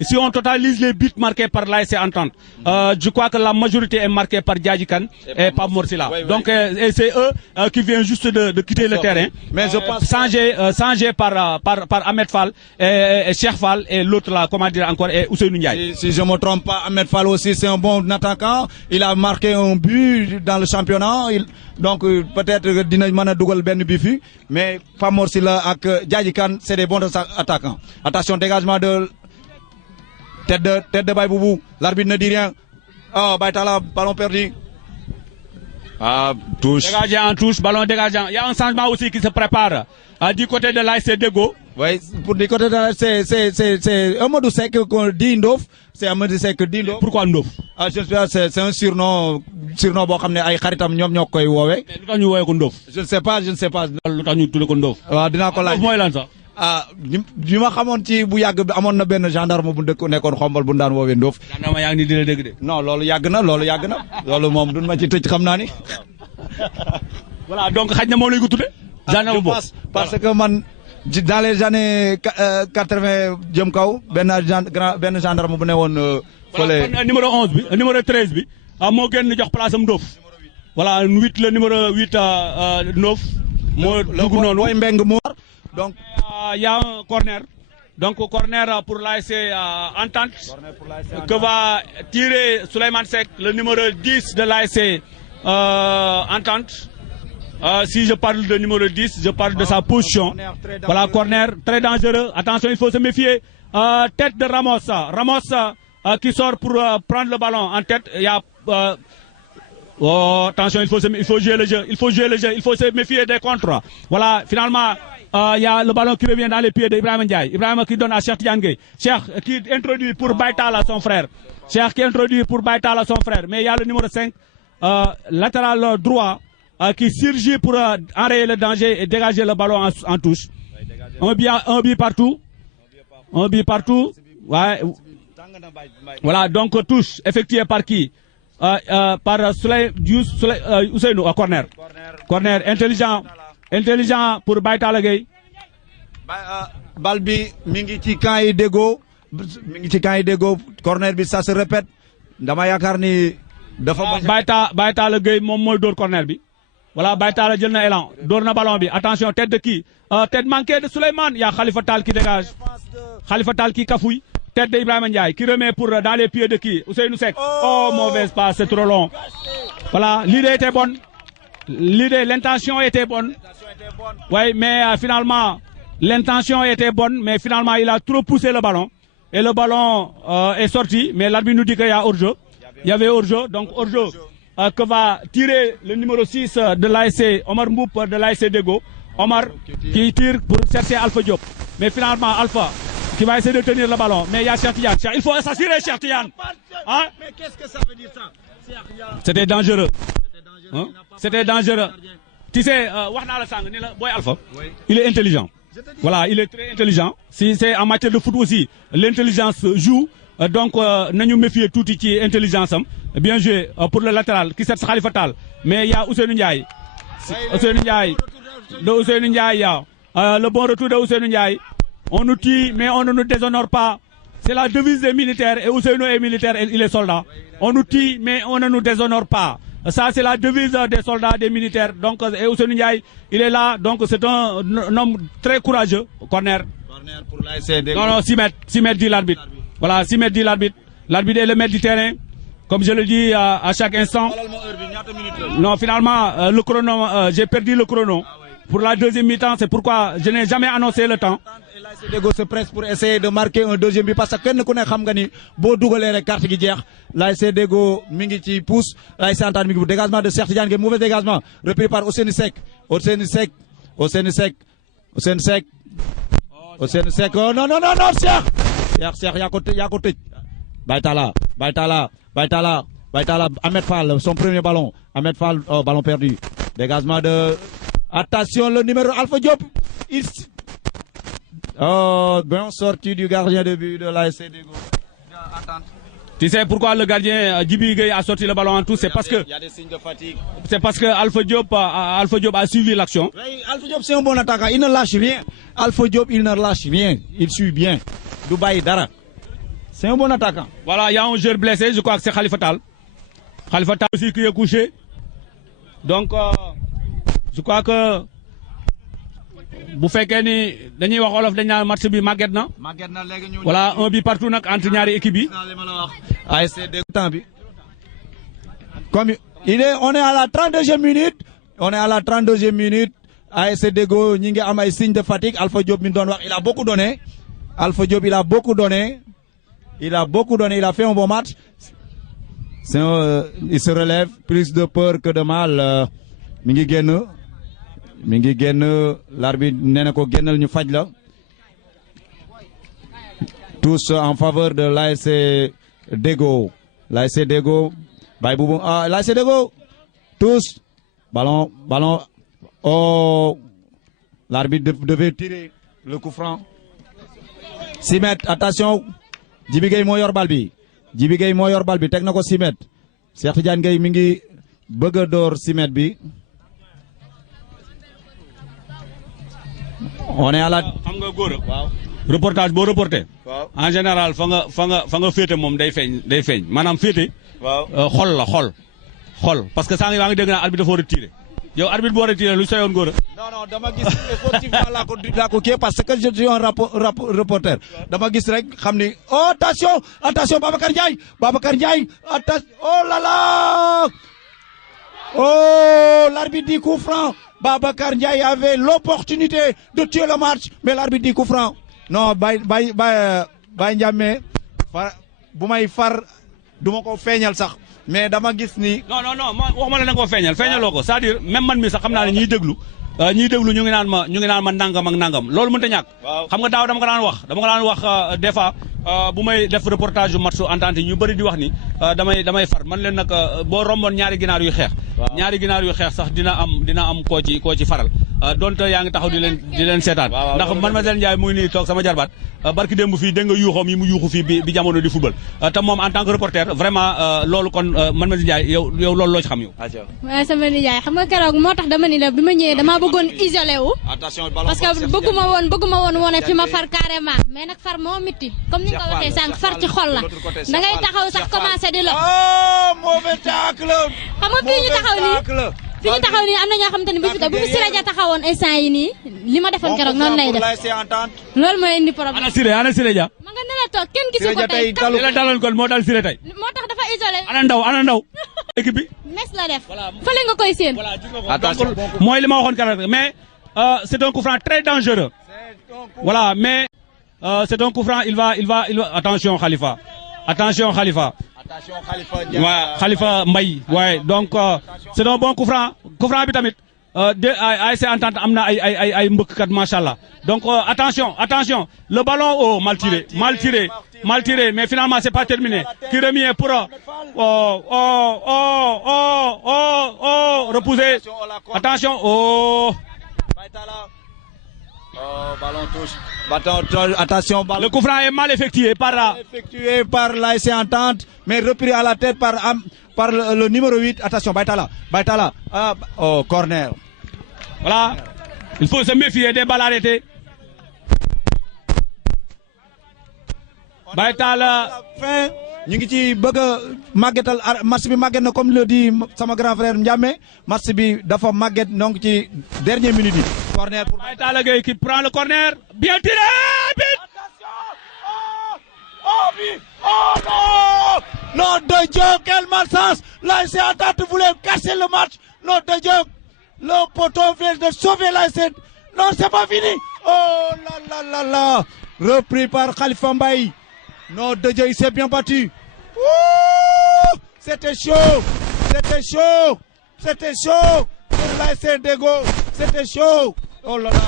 si on totalise les buts marqués par l'ASC Entente, je crois que la majorité est marquée par Diadji Kane et par Morsila. Oui. Donc c'est eux qui viennent juste de quitter le terrain. Mais je pense changé par Ahmed Fall et Cheikh Fall et l'autre là, comment dire encore, et Ousseynou Ndiaye. Si je ne me trompe pas, Ahmed Fall aussi c'est un bon attaquant. Il a marqué un but dans le championnat. Donc peut-être dina mën a dugal benn but fi, mais Pam Morsila ak Diadji Kane c'est des bons attaquants. Attention, dégagement de tête de Baye Boubou. L'arbitre ne dit rien. Oh, Baïtala, ballon perdu. Ah, touche. Dégagé en touche, ballon dégageant. Il y a un changement aussi qui se prépare du côté de l'ASC Deggo. Oui, pour du côté de c'est Amadou Seck qu'on dit Ndof. C'est Amadou Seck dit Ndof. Pourquoi Ndof? Ah, je sais, c'est un surnom boo xam ne ay xaritam ñoom ñoo koy woowee. Mais lu tax ñu woowee ko Ndof? Je ne sais pas. lu tax ñu tuddee ko Ndof? waaw dinaa ko laaj. mooy lan sax? Ah, bi ma xamoon ci bu yàgg bi amoon na benn gendarme bu nekkoon xombal bu daan woowee Ndof. gendarme yaa ngi nii di la dégg de. Non, loolu yàgg na. loolu moom duñ ma ci tëj xam naa ni. Voilà, donc xaj na moom lañ ko tuddee. gendarme boobu parce que man dans les années 80 jëm kaw benn gendarme bu ne woon fële. numéro 11 bi numéro 13 bi moo génn jox place am Ndof voilà 8 le numéro 8 Ndof moo dugg noonu donc il y a un corner donc corner pour l'ASC Entente que va tirer Souleymane Seck le numéro 10 de l'ASC Entente. Si je parle de numéro 10, je parle de sa position. Voilà, corner très dangereux. Attention, il faut se méfier. Tête de Ramos. Ramos qui sort pour prendre le ballon en tête. Il y a... attention, il faut jouer le jeu. Il faut jouer le jeu. Il faut se méfier des contres. Voilà, finalement, il y a le ballon qui revient dans les pieds d'Ibrahim Ndiaye. Ibrahim qui donne à Cheikh Tidiane Gueye. Cheikh qui introduit pour Baïtala son frère. Cheikh qui introduit pour Baïtala son frère. Mais il y a le numéro 5, latéral droit. Qui surgit pour enrayer le danger et dégager le ballon en touche. Un but partout. Un but partout. Ouais. Voilà, donc touche effectuée par qui par Ousseynou à corner. Corner intelligent pour Baïtala Gueye. Balbi mingi ci camp yi Déggo corner bi ça se répète dama yaakaar ni dafa Baïtala Gueye moom mooy dóor corner bi. Voilà, Baïtala jël na élan, door na ballon bi. Attention, tête de qui? Tête manquée de Souleymane. Il y a Khalifa Tal qui dégage. Khalifa Tal qui cafouille. Tête d'Ibrahim Ndiaye qui remet pour dans les pieds de qui? Ousseynou Seck. Oh, mauvaise passe, c'est trop long. Voilà, l'idée était bonne. L'intention était bonne. Oui, mais finalement, l'intention était bonne, mais finalement, il a trop poussé le ballon. Et le ballon est sorti, mais l'arbitre nous dit qu'il y a hors-jeu. Il y avait hors-jeu, donc hors-jeu. Que va tirer le numéro 6 de l'ASC Omar Mboup de l'ASC Déggo. Omar qui tire pour chercher Alpha Diop. Mais finalement, Alpha qui va essayer de tenir le ballon. Mais il y a Cheikh Tidiane. Il faut s'assurer, Cheikh Tidiane. Hein? Mais qu'est-ce que ça veut dire ça? C'était dangereux. Hein? C'était dangereux. Tu sais, Boy Alpha, il est intelligent. Voilà, il est très intelligent. Si c'est en matière de foot aussi, l'intelligence joue. Donc, nous méfier tout qui est intelligence. Bien joué pour le latéral qui s'est Khalifa Tal. Mais il y a Ousseynou Ndiaye. Ousseynou Ndiaye. Le bon retour de Ousseynou Ndiaye. On nous tue, mais on ne nous déshonore pas. C'est la devise des militaires. Et Ousseynou est militaire, il est soldat. On nous tue, mais on ne nous déshonore pas. Ça, c'est la devise des soldats, des militaires. Donc, et Ousseynou Ndiaye, il est là. Donc, c'est un homme très courageux. Corner. Corner pour l'ASC Déggo. Non, 6 mètres dit l'arbitre. Voilà, 6 mètres dit l'arbitre. L'arbitre est le maître du terrain. Comme je le dis à chaque instant. Non, finalement, le chrono, j'ai perdu le chrono. Pour la deuxième mi-temps, c'est pourquoi je n'ai jamais annoncé le temps. l'ASC Déggo se presse pour essayer de marquer un deuxième but parce que kenn ku ne xam nga ni boo dugalee rek carte gi jeex. L'ASC Déggo mi ngi ci pousse. l'ASC Entente mi ngi dégagement de Cheikh Tidiane Gueye, mauvais dégagement. Repris par Ousseynou Seck. Oh non, Cheikh yaa ko tëj. Baïtala, Ahmed Fall, son premier ballon. Ahmed Fall, oh, ballon perdu. Dégagement de... Attention, le numéro Alpha Diop. Oh, bien sorti du gardien de but de l'ASC Déggo. Tu sais pourquoi le gardien Djibi Gueye a sorti le ballon en tout? C'est parce que... Il y a des signes de fatigue. C'est parce que Alpha Diop a suivi l'action. Oui, Alpha Diop, c'est un bon attaquant. Il ne lâche rien. Alpha Diop, il ne lâche rien. Il suit bien. Dubaï Dara. C'est un bon attaquant. Voilà, il y a un joueur blessé, je crois que c'est Khalifa Tal. Khalifa Tal aussi qui est couché. Donc, je crois que vous faites que dañuy wax olof dañ na match bi màgget na. Voilà, un but partout nak entre ñaari équipe yi. ASC Déggo temps bi. Comme on est à la 32e minute. ASC Déggo ñi ngi am ay signe de fatigue. Alpha Diop mi doon wax, il a beaucoup donné. Il a fait un bon match. Il se relève, plus de peur que de mal. Mingi génn, l'arbitre nee na ko génnal ñu faj la. Tous en faveur de l'ASC Déggo. L'ASC Déggo, l'ASC Déggo, tous. Ballon. Oh, l'arbitre devait tirer le coup franc. 6 mètres, attention. Djibi Gueye moo yor bal bi. Teg na ko 6 mètres. Cheikh Tidiane Gueye mi ngi bëgg a door 6 mètres bi. On est à la... xam nga góor reportage boo reporté. waaw en général fa nga féete moom day feeñ maanaam féete. waaw xol la xol parce que saa ngi dégg naa arbitre dafa war a tiré yow arbitre boo retiré lu sayoon góor a. non dama gis effectivement laa ko kii parce que je suis un reporter dama gis rek xam ni oh attention Babacar Ndiaye attention oh là là oh l'arbitre dit coup franc Babacar Ndiaye avait l'opportunité de tuer le match mais l'arbitre dit coup franc non Baye Ndiame bu may far duma ko feeñal sax. mais dama gis ni. non waxuma la na ko feeñaloo ko c'est-à-dire même man mi sax xam naa ne ñiy déglu ñu ngi naan ma nangam ak nangam loolu mënut a ñàkk. xam nga daaw dama ko daan wax des fois bu may def reportage yu match entente ñu bëri di wax ni damay far man leen nag boo romboon ñaari ginaar yu xeex. ñaari ginaar yu xeex sax dina am koo ci faral donte yaa ngi taxaw di leen seetaan. ndax Mademoiselle Ndiaye muy nii toog sama jarbaat barki démb fii dégg nga yuuxoom yi mu yuuxu fii bi jamono di football te moom en tant que reporter vraiment loolu kon Mademoiselle Ndiaye yow loolu loo ci xam yow. waaw sama nijaay xam nga keroog moo tax dama ni la bi ma ñëwee damaa bëggoon isolé wu. parce que bëgguma woon wone fi ma far carrément mais nag far moo mitti comme ni nga ko waxee sànq far ci xol la da ngay taxaw sax commencé di la. mauvais tacle. xam nga fii ñu taxaw nii am na ñoo xamante ne bu fi Siré Dia taxawoon instant yi nii li ma defoon keroog noonu lay def loolu mooy indi problème. ana Siré Dia. ma nga ne la toog kenn gisu ko tey li la daloon kon moo dal Siré tey. moo tax dafa isolé. ana ndaw équipe bi. mes la def fële nga koy séen. attention mooy li ma waxoon keroog mais c'est un coup franc très dangereux. voilà mais c'est un coup franc il va attention Khalifa. waaw Khalifa Mbaye waaye donc c'est un bon coup franc bi tamit ASC Entente am na ay mbëkkkat macha allah donc attention le ballon mal tiré mais finalement c'est pas terminé qui remet pour repousser attention ballon touche. Attention, ballon. Le coup franc est mal effectué par l'ASC Entente, mais repris à la tête par le numéro 8. Attention, Baitala. Corner. Voilà. Il faut se méfier des balles arrêtées. Baitala. Fin. ñu ngi ci bëgg a màggetal match bi màgget na comme le dit sama grand frère Ndiame match bi dafa màgget donc ci dernière minute yi. Corner pour Baitala Gueye qui prend le corner. Bien tiré. Oh non! Non de Dieu, quel malchance! L'ASC Entente voulait casser le match. Non de Dieu, le poteau vient de sauver l'ASC. Non, c'est pas fini. Oh là. Repris par Khalifa Mbaye. Non de Dieu, il s'est bien battu. Ouh! C'était chaud. Pour l'ASC Dego, c'était chaud. Oh là là.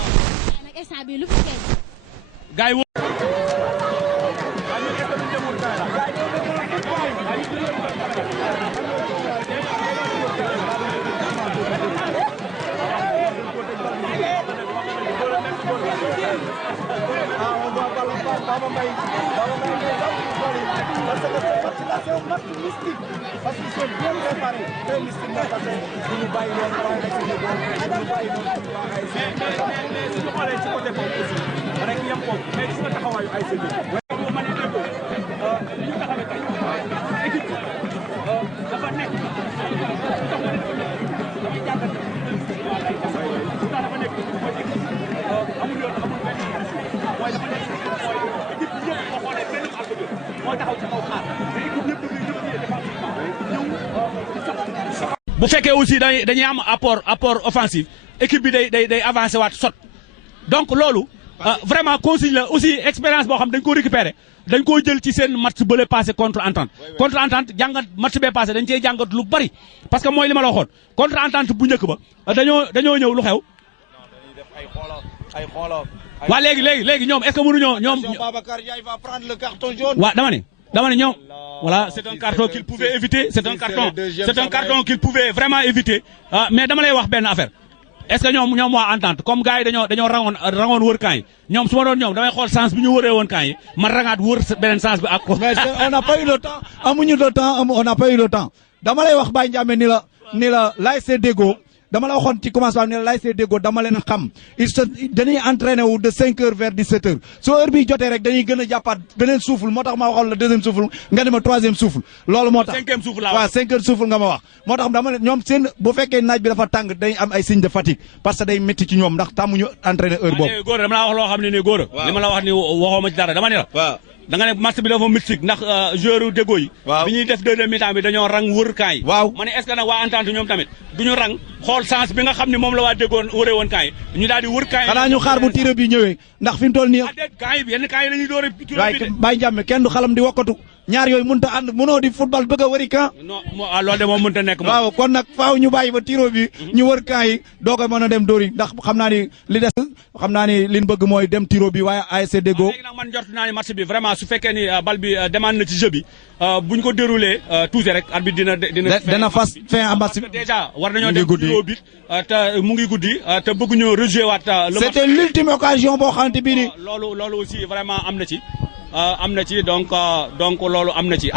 Gaay Parce que ce match-là, c'est un match mystique. Parce qu'ils sont bien préparés. Très mystique, parce que nous baillons bu fekkee aussi dañuy am apport offensif équipe bi day avancer waat sot donc loolu vraiment consigne la aussi expérience boo xam dañ ko récupérer dañ koo jël ci seen match bële passé contre Entente jàngat match bee passé dañ cee jàngat lu bari parce que mooy li ma la waxoon contre Entente bu njëkk ba dañoo ñëw lu xew. waa léegi ñoom est-ce que mënuñoo ñoom. Babacar Ndiaye va prendre le carton jaune. waa dama ne ñoom. Voilà, c'est un carton qu'il pouvait éviter, c'est un carton qu'il pouvait vraiment éviter. Mais dama lay wax benn affaire. Est-ce que ñoom waa Entente comme gars yi dañoo rangoon wër camp yi ñoom su ma doon ñoom damay xool sens bi ñu wëree woon camp yi ma rangaat wër beneen sens bi ak ko. Mais on n'a pas eu le temps on n'a pas eu le temps dama lay wax Baye Ndiame ni la l'ASC Dego dama la waxoon ci commencement ne l'ASC Deggo dama leen xam dañuy entraîné wu de 5 heures vers 17 heures soo heure bi jotee rek dañuy gën a jàppaat beneen souffle moo tax ma waxoon la deuxième souffle nga ne ma troisième souffle loolu moo tax cinquième souffle laa waaw 5 heures souffle nga ma wax moo tax dama ne ñoom seen bu fekkee naaj bi dafa tàng day am ay signe de fatigue parce que day métti ci ñoom ndax tàmmuñu entraîné heure boobu góor dama laa wax loo xam ne nii góor li ma la wax ni waxoo ma ci dara dama ne la waaw da nga ne match bi dafa mystique ndax joueur Deggo yi bi ñuy def deuxième mi-temps bi dañoo rang wër camp yi waaw ma ne est-ce que nag waa Entente ñoom tamit duñu rang xool sens bi nga xam ne moom la waa Deggo wëree woon camp yi ñu daal di wër camp yi xanaa ñu xaar bu tiré bi ñëwee ndax fi mu toll nii camp yi yenn camp yi dañuy door a waaye Baye Ndiame kenn du xalam di wokkatu ñaar yooyu mënut a ànd mënoo di football bëgg a wëri camp non loolu de moom mënut a nekk moom waaw kon nag faaw ñu bàyyi ba tiro bi ñu wër camp yi doo ko mën a dem dóori ndax xam naa ni li des xam naa ni liñ bëgg mooy dem tiro bi waaye ASC Deggo léegi nag man jot naa ni match bi vraiment su fekkee ni bal bi demande na ci jeu bi bu ñu ko déroulé tuuti rek arbitre dina fas fin à match bi déjà war nañoo dem tiro bi te mu ngi guddi te bëgguñu rejouer waat le match c'était l'ultime occasion boo xamante bii ni loolu aussi vraiment am na ci donc loolu am na ci.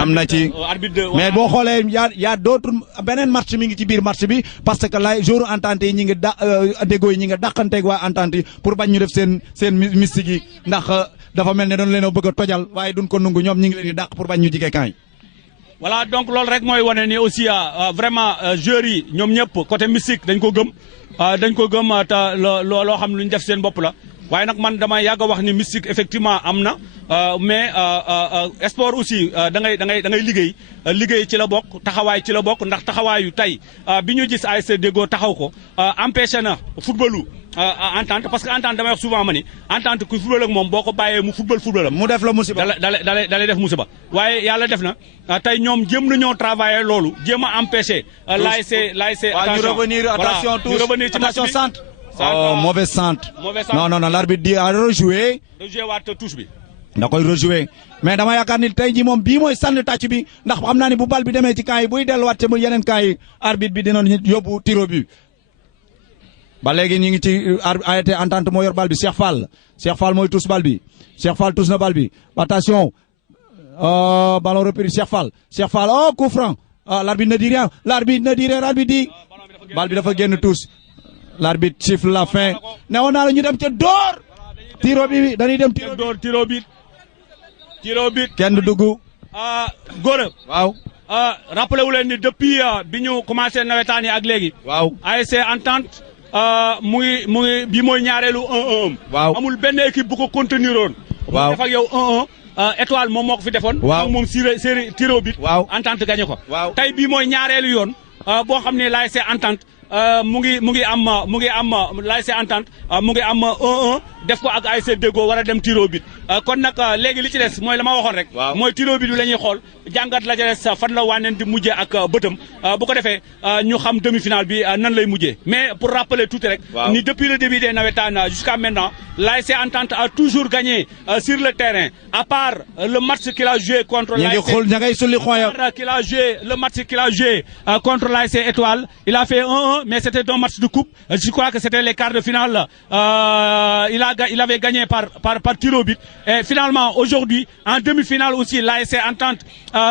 arbitre mais boo xoolee y a d'autres beneen match mi ngi ci biir match bi parce que lay jour Entente yi ñi ngi Deggo yi ñi ngi dàqanteeg waa Entente yi pour bañ ñu def seen mystique yi ndax dafa mel ne dañu leen a bëgg a tojal waaye duñ ko nungu ñoom ñi ngi leen di dàq pour bañ ñu jige camp yi. voilà donc loolu rek mooy wane ni aussi vraiment joueurs yi ñoom ñëpp côté mystique dañ ko gëm te loo xam lu ñu def seen bopp la. waaye nag man dama yàgg a wax ni mystique effectivement am na mais sport aussi da ngay liggéey ci la bokk taxawaay ci la bokk ndax taxawaayu tey bi ñu gis ASC Deggo taxaw ko empêché na footballu Entente parce que Entente damay wax souvent ma ni Entente ku football ak moom boo ko bàyyee mu football mu def la musiba dalay def musiba waaye yàlla def na tey ñoom jéem nañoo travailler loolu jéem a empêché l'ASC ñu revenir attention tous attention centre mauvais centre. non l'arbitre dit à rejouer. rejouer waat touche bi. da koy rejouer mais dama yaakaar ni tey jii moom bii mooy sànni tàcc bi ndax xam naa ni bu bal bi demee ci camp yi buy delluwaat ci yeneen camp yi arbitre bi dina yóbbu tiro bi. ba léegi ñu ngi ci ASC Entente moo yor bal bi Cheikh Fall mooy touche bal bi Cheikh Fall touche na bal bi attention ballon repris Cheikh Fall oh coup franc l'arbitre ne dit rien l'arbitre dit bal bi dafa génn touche. l'arbitre siffle la fin ne woon naa la ñu dem ca door tiro bi dañuy dem tiro bi kenn du dugg góor waaw rappelé wu leen ni depuis bi ñu commencé nawetaan yi ak léegi waaw ASC Entente mu ngi bi mooy ñaareelu 1-1 waaw amul benn équipe bu ko contenir woon waaw def ak yow 1-1 étoile moom moo ko fi defoon waaw moom série tiro bi waaw Entente gagné ko waaw tey bii mooy ñaareelu yoon boo xam ne l'ASC Entente mu ngi am l'ASC Entente mu ngi am 1-1 def ko ak ASC Deggo war a dem tiro bit kon nag léegi li ci des mooy la ma waxoon rek mooy tiro bit bi la ñuy xool jàngat la ca des fan la wànneen di mujjee ak bëtam bu ko defee ñu xam demi-finale bi nan lay mujjee mais pour rappeler tuuti rek ni depuis le début des navétanes jusqu'à maintenant l'ASC Entente a toujours gagné sur le terrain à part le match qu'il a joué contre l'ASC Étoile il a fait 1-1 mais c'était un match de coupe je crois que c'était les quarts de finale il avait gagné par tir au but et finalement aujourd'hui en demi-finale aussi l'ASC Entente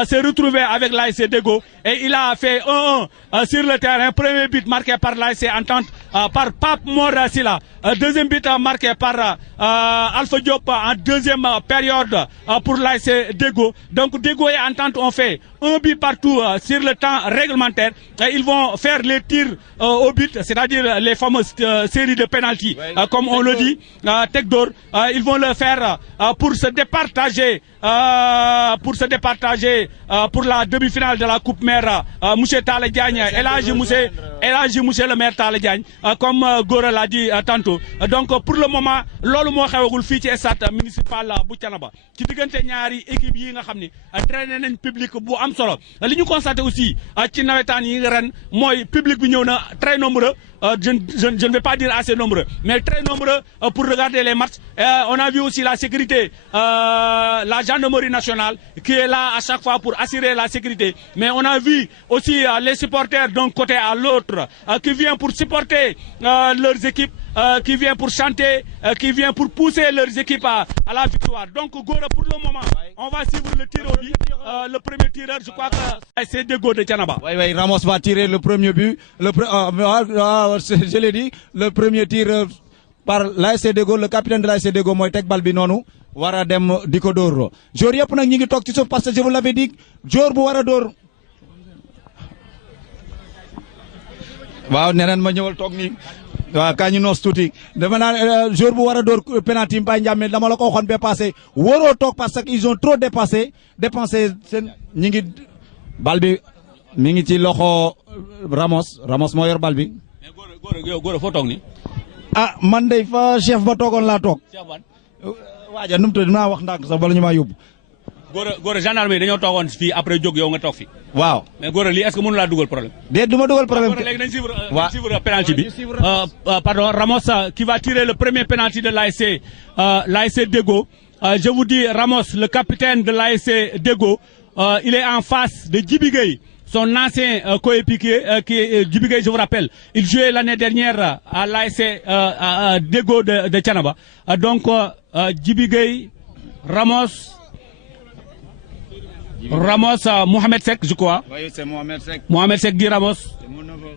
s'est retrouvé avec l'ASC Deggo et il a fait 1-1 sur le terrain. Premier but marqué par l'ASC Entente par Pape Mor Sila. Deuxième but marqué par Alpha Diop en deuxième période pour l'ASC Deggo. Donc Deggo et Entente ont fait un but partout sur le temps réglementaire. Et ils vont faire les tirs au but, c'est-à-dire les fameuses séries de pénalty, comme on le dit, tech d'or. Ils vont le faire pour se départager pour la demi-finale de la Coupe Mère, Mouché Talla Diagne, Elhadji Mouché le maire Talla Diagne, comme Gora l'a dit tantôt. Donc pour le moment, loolu moo xewagul fii ci stade municipal bu Thiénaba ci diggante ñaari équipe yi nga xam ni traîné nañ public bu am solo li ñu constaté aussi ci nawetaan yi ren mooy public bi ñëw na très nombreux. Je ne vais pas dire assez nombreux, mais très nombreux pour regarder les matchs. On a vu aussi la sécurité, la gendarmerie nationale qui est là à chaque fois pour assurer la sécurité. Mais on a vu aussi les supporters d'un côté à l'autre autres qui viennent pour supporter leurs équipes, qui viennent pour chanter, qui viennent pour pousser leurs équipes à la victoire. Donc, Gora, pour le moment, on va suivre le tir au but. Le premier tireur, je crois que c'est Dego de Tianaba. Oui, Ramos va tirer le premier but. Je l'ai dit, le premier tir par l'ASC Dego, le capitaine de l'ASC Dego, Moïtek Balbinonou. Wara dem diko dóor jour yëpp nag ñi ngi toog ci suuf parce que je vous l'avais dit jour bu war a dóor waaw neneen ma ñëwal toog nii waaw kaa ñu noos tuuti dama naan jour bu war a dóor penalty Mbaye Ndiame dama la ko waxoon ba passé waroo toog parce que ils ont trop dépensé seen ñi ngi bal bi mi ngi ci loxo Ramos moo yor bal bi. mais Gora foo toog nii. ah man de fa chef ba toogoon laa toog. waaja nu mu tudd dinaa wax ndànk sax bala ñu maa yóbbu. Gora gendarmerie dañoo toogoon fii après jóg yow nga toog fi. waaw mais Gora lii est-ce que mënu laa dugal problème. déet du ma dugal problème. léegi nañ suivre penalty bi. Pardon Ramos qui va tirer le premier penalty de l'ASC Dego. Je vous dis Ramos, le capitaine de l'ASC Dego, il est en face de Djibi Gueye, son ancien coéquipier qui est Djibi Gueye, je vous rappelle. Il jouait l'année dernière à l'ASC Dego de Thiénaba. Donc Djibi Gueye, Ramos, Mohamed Seck, je crois. Oui, c'est Mohamed Seck. Mohamed Seck dit Ramos. C'est mon neveu.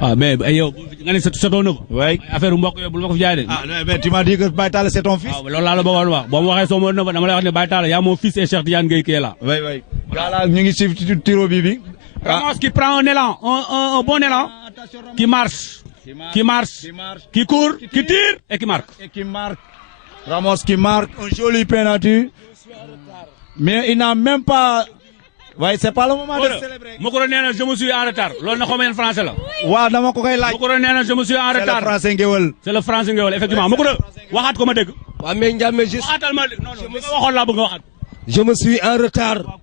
Ah, mais yow, c'est ton neveu. Oui. Affaire mbokk yow bul ma ko fi jaay de. Ah, mais tu m'as dit que Baye Talla c'est ton fils. Ah, loolu laa la bëggoon wax boo ma waxee sama neveu dama lay wax ne Baye Talla yaa mon fils et Cheikh Tidiane Gueye qui est là. Oui, oui. Voilà, ñu ngi ci tiro bi. Ramos qui prend un élan, un bon élan, qui marche, qui court, qui tire et qui marque. Ramos qui marque un joli penalty. Mais il n'a même pas. Oui, c'est pas le moment de célébrer. Mokoro nee je me suis en retard. Loolu na xaw ma yéen français la. waaw dama ko koy laaj. Mokoro nee je me suis en retard. C'est le français ngéwël. C'est le français ngéwël effectivement Mokoro waxaat ko ma dégg. waaw mais Ndiame juste. waxaatal ma non non li nga waxoon laa bëgg nga waxaat. Je me suis en retard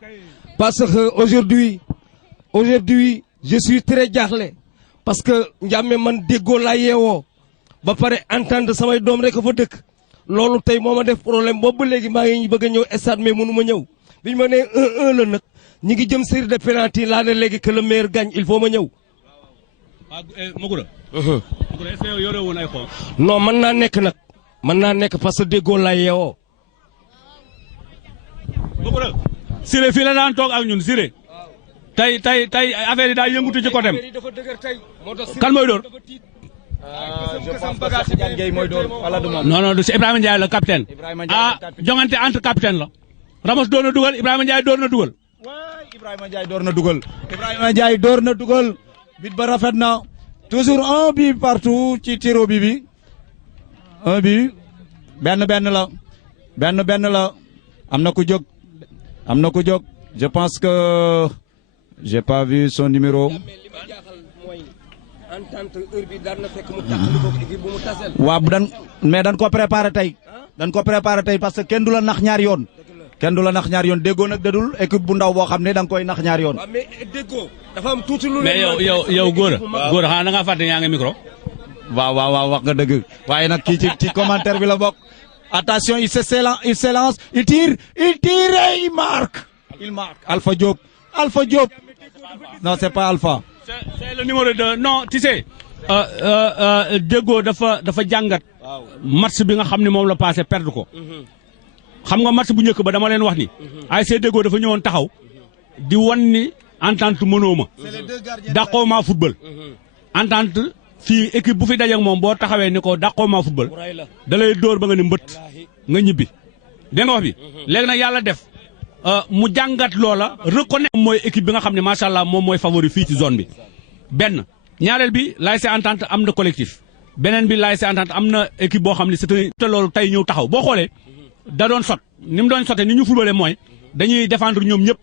parce que aujourd'hui je suis très jaaxle parce que Ndiame man déggoo laa yeewoo ba pare entendre samay doom rek fa dëkk loolu tey moo ma def problème boobu ba léegi maa ngi bëgg a ñëw stade mais mënu ma ñëw biñu ma nee 1-1 la nag ñi ngi jëm série de penalty laa ne léegi que le meilleur gagne il faut ma ñëw. ah Mokoro. Mokoro est-ce que yore woon ay xoo. non mën naa nekk parce que déggoo laa yeewoo. Mokoro. Siré fii la daan toog ak ñun Siré. tey affaire yi daal yëngutu ci côté kan mooy door. Je pense que Tidiane Gueye mooy door wala du moom. non c'est Ibrahima Ndiaye le capitaine. jongante entre capitaine la. Ramos door na dugal Ibrahima Ndiaye door na dugal. Ibrahima Ndiaye door na dugal. Bit ba rafet na. toujours un but partout ci tiro bi. un but. benn la. am na ku jóg. je pense que j'ai pas vu son numéro. waaw mais dañ ko préparé tey parce que kenn du la nax ñaar yoon. déggoo nag dadul équipe bu ndaw boo xam ne da nga koy nax ñaar yoon. mais déggoo dafa am tuuti lu. mais yow Gora xanaa da ngaa fàtte yaa ngi micro. waaw wax nga dëgg waaye nag kii ci commentaire bi la bokk. attention il s'élance il tire et il marque. Alpha Diop. non c'est pas Alpha. c'est le numéro 2 non tu sais. Déggo dafa jàngat. match bi nga xam ne moom la passé perdre ko. xam nga match bu njëkk ba dama leen wax ni. ASC Déggo dafa ñëwoon taxaw. di wan ni entente mënoo ma. dàqoo maa football. entente fii équipe bu fi dajeeg moom boo taxawee ni ko dàqoo maa football. da lay dóor ba nga ni mbët nga ñibbi. dégg nga wax bi léegi nag yàlla def. mu jàngat loola reconnaître mooy équipe bi nga xam ne macha allah moom mooy favori fii ci zone bi benn ñaareel bi l'ASC Entente am na collectif beneen bi l'ASC Entente am na équipe boo xam ne c'est te loolu tey ñëw taxaw boo xoolee da doon sot ni mu doon sottee ni ñu footballé mooy dañuy défendre ñoom ñëpp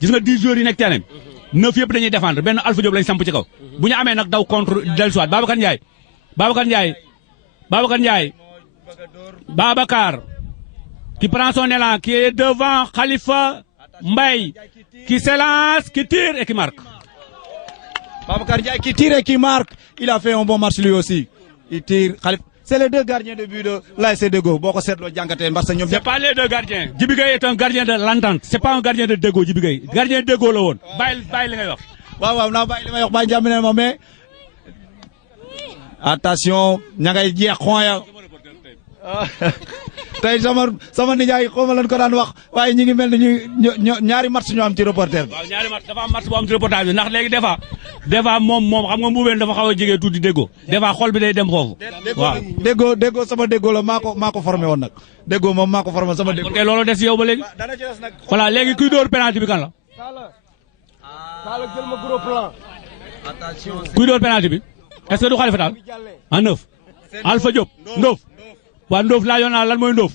gis nga 10 joueurs yi nekk terrain bi 9 yëpp dañuy défendre benn Alpha Diop lañ samp ci kaw bu ñu amee nag daw contre dellusiwaat Babacar qui prend son élan, qui est devant Khalifa Mbaye, qui s'élance, qui tire et qui marque. Babacar Ndiaye qui tire et qui marque. Il a fait un bon match lui aussi. Il tire. C'est les deux gardiens de but de l'ASC Déggo. C'est pas les deux gardiens. Djibi Gueye est un gardien de l'entente. C'est pas un gardien de Déggo, Djibi Gueye. Gardien de Déggo, là. Bail, les gars. waaw naa bàyyi li may wax bàyyi jàmm ne ma mais attention ña ngay jeex xooya tey sama nijaay xaw ma lan ko daan wax waaye ñi ngi mel ni ñaari match ñu am ci reporter bi. waaw ñaari match dafa am match bu am ci reportage bi ndax léegi des fois moom xam nga mbuubeen dafa xaw a jege tuuti déggoo des fois xol bi day dem foofu. waaw déggoo sama déggoo la maa ko formé woon nag déggoo moom maa ko formé sama déggoo. ok loolu des yow ba léegi. voilà léegi kuy dóor penalty bi kan la. Kaala jël ma gros plan. kuy dóor penalty bi est-ce que du Khalifa Tall en 9 Alpha Diop Ndof waa Ndof laa yoon naa lan mooy Ndof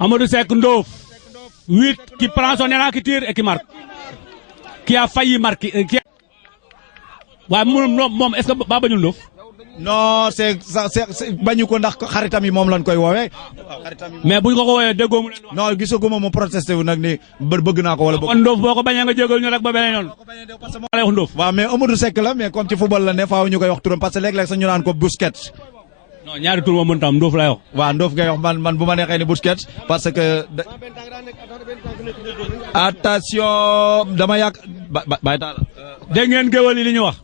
Amadou Seck Ndof 8 qui prend son élan qui tire et qui marque qui a failli marquer waaye moom est-ce que ba bañul Ndof non c'est bañu ko ndax xaritam yi moom lañ koy woowee. mais buñ ko woowee déggoo mu ne non gisaguma mu protesté wu nag ni bëgg naa ko wala bëgg. kon Ndof boo ko bañee nga jégal ñu rek ba beneen yoon. lay wax Ndof. waaw mais Amadou Seck la mais comme ci football la ne faaw ñu koy wax turam parce que léeg-léeg sax ñu naan ko Busquets. non ñaari tur moo mënta am Ndof lay wax. waaw Ndof ngay wax man bu ma neexee ni Busquets parce que. attention dama yàgg bàyyi taal. dégg ngeen géwël yi li ñu wax.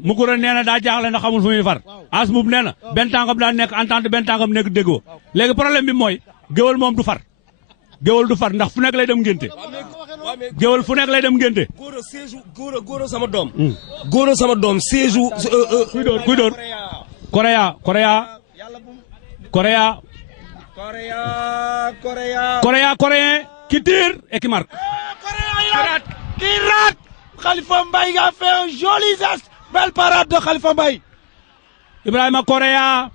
Mukura nee na daa jaaxle ndax xamul fu muy far as mbuub nee na benn tànkam daa nekk entente benn tànkam nekk déggoo léegi problème bi mooy géwël moom du far géwël du far ndax fu nekk lay dem ngénte géwël fu nekk lay dem ngénte góor sama doom góor sama doom séjour kuy dóor coréen qui tire et qui marque qui rate Khalifa Mbaye a fait un joli geste. Belle parade de Khalifa Mbaye. Ibrahima Correa.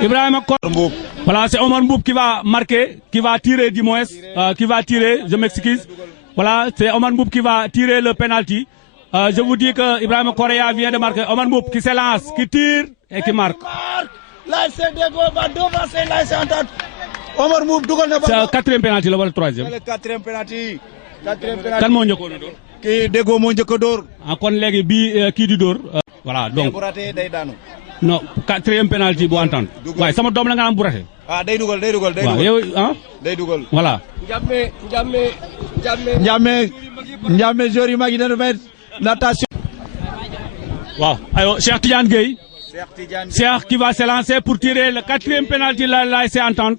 Ibrahima Correa. Voilà, c'est Omar Mboub qui va marquer, qui va tirer du moins, je m'excuse. Voilà, c'est Omar Mboub qui va tirer le penalty. Je vous dis que Ibrahima Correa vient de marquer. Omar Mboub qui s'élance, qui tire et qui marque. L'ASC Deggo va devancer l'ASC Entente. Omar Mboub dugal na. C'est le quatrième penalty la wala troisième. C'est le quatrième penalty. Kan moo njëkkoon a dóor. kii Deggo moo njëkk a dóor. kon léegi bii kii di dóor. voilà donc bu raté day daanu. non quatrième penalty bu Entente. waaye sama doom la nga am bu raté. day dugal. waaw yow day dugal. voilà. Ndiame joueur yu mag yi dañu mettre natation. waaw aywa Cheikh Tidiane Gueye. Cheikh qui va s'élancer pour tirer le quatrième penalty de l'ASC Entente.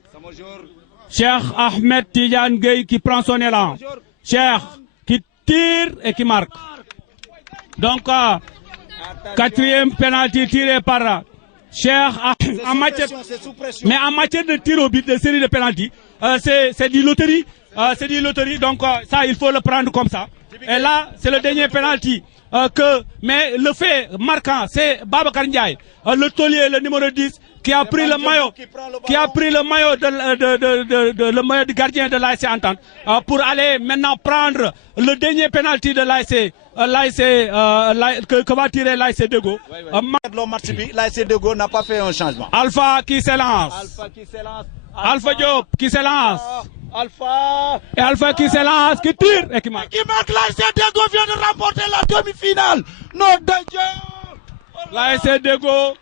Cheikh Ahmed Tidiane Gueye qui prend son élan. Cheikh qui tire et qui marque. Donc, quatrième penalty tiré par Cheikh en matière, mais en matière de tir au but de série de penalty, c'est du loterie. C'est du loterie, donc ça, il faut le prendre comme ça. Et là, c'est le dernier penalty. Mais le fait marquant, c'est Babacar Ndiaye, le taulier, le numéro 10, qui a pris le maillot, le maillot du gardien de l'ASC Entente, pour aller maintenant prendre le dernier penalty de l'ASC, que va tirer l'ASC Deggo. L'ASC Deggo n'a pas fait un changement. Alpha qui s'élance. Alpha Diop qui s'élance. Et Alpha qui s'élance, qui tire et qui marque. L'ASC Deggo vient de remporter la demi-finale. Non de Dieu. L'ASC Deggo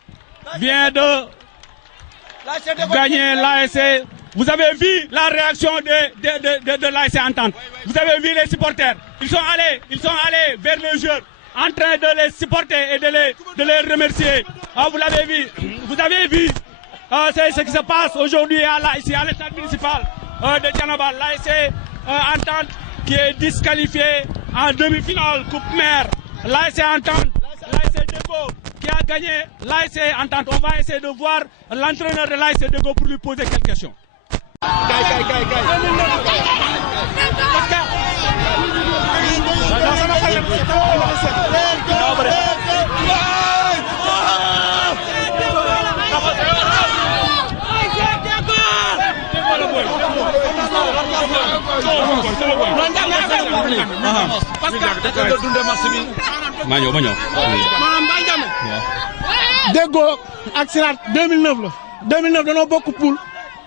vient de gagner l'ASC. Vous avez vu la réaction de l'ASC Entente. Vous avez vu les supporters. Ils sont allés vers les joueurs en train de les supporter et de les remercier. Vous l'avez vu. Vous avez vu. C'est ce qui se passe aujourd'hui ici à l'état municipal de Thiénaba. L'ASC Entente qui est disqualifié en demi-finale Coupe Mère. L'ASC Entente, l'ASC Deggo qui a gagné l'ASC Entente. On va essayer de voir l'entraîneur de l'ASC Deggo pour lui poser quelques questions. Deggo ak Sirat 2009 la 2009 dañoo bokk poule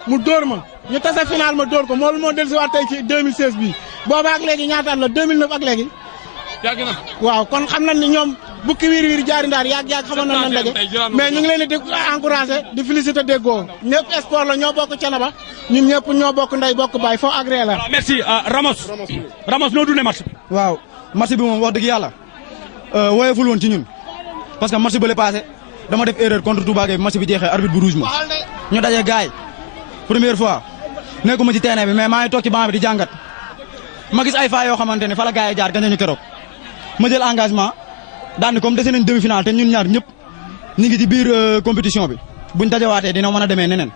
mu dóor ma ñu tase final ma dóor ko moom moo dellusiwaat tey ci 2016 bii booba ak léegi ñaata at la 2009 ak léegi. yàgg na waaw kon xam nañ ni ñoom bukki wiir jaari ndaar yàgg xamoon na nan daje mais ñu ngi leen di encouragé di féliciter déggoo ñëpp sport la ñoo bokk Thiénaba ñun ñëpp ñoo bokk ndey bokk baay foo agréé la. merci Ramos noo dundee match. waaw match bi moom wax dëgg yàlla woyeful woon ci ñun parce que match bële passé dama def erreur contre Touba Gueye bi match bi jeexee arbitre bu rouge ma ñu daje gaay première fois nekkuma ci terrain bi mais maa ngi toog ci banc bi di jàngat ma gis ay fa yoo xamante ne fa la gaay jaar gañe ñu keroog ma jël engagement daan ni comme dese nañ demi-finale te ñun ñaar ñëpp ñu ngi ci biir compétition bi buñ dajawaatee dina mën a demee neneen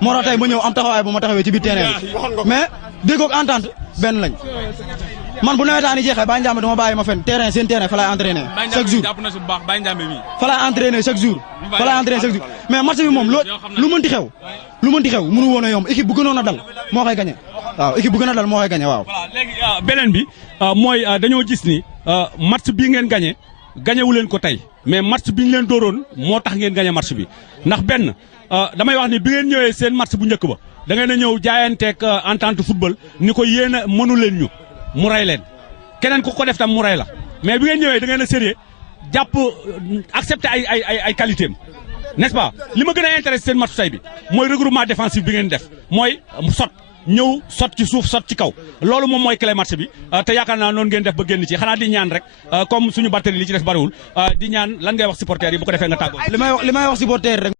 moo tax tey ma ñëw am taxawaay bu ma taxawee ci biir terrain bi mais déggoog entente benn lañ man bu nawetaani jeexee Baye Ndiamé dama bàyyi ma fen terrain seen terrain fa laay entraîner chaque jour fa laay entraîner chaque jour mais match bi moom lu mënti xew mënu woon a yomb équipe bu gënoon a dal moo koy gagné waaw équipe bu gën a dal moo koy gagné waaw. voilà léegi beneen bi mooy dañoo gis ni match bii ngeen gagné wu leen ko tey mais match bi ñu leen dooroon moo tax ngeen gagné match bi ndax benn damay wax ni bi ngeen ñëwee seen match bu njëkk ba da ngeen a ñëw jaayanteeg entente football ni ko yéen a mënu leen ñu. mu rey leen keneen ku ko def tam mu rey la mais bi ngeen ñëwee da ngeen a sérieux jàpp accepter ay qualité am n'est-ce pas li ma gën a intéressé seen match tay bi mooy regroupement défensif bi ngeen def mooy sot ñëw sot ci suuf sot ci kaw loolu moom mooy clé match bi te yaakaar naa noonu ngeen def ba génn ci xanaa di ñaan rek comme suñu batterie li ci des bariwul di ñaan lan ngay wax supporters yi bu ko defee nga tàggoo. li may wax supporters rek.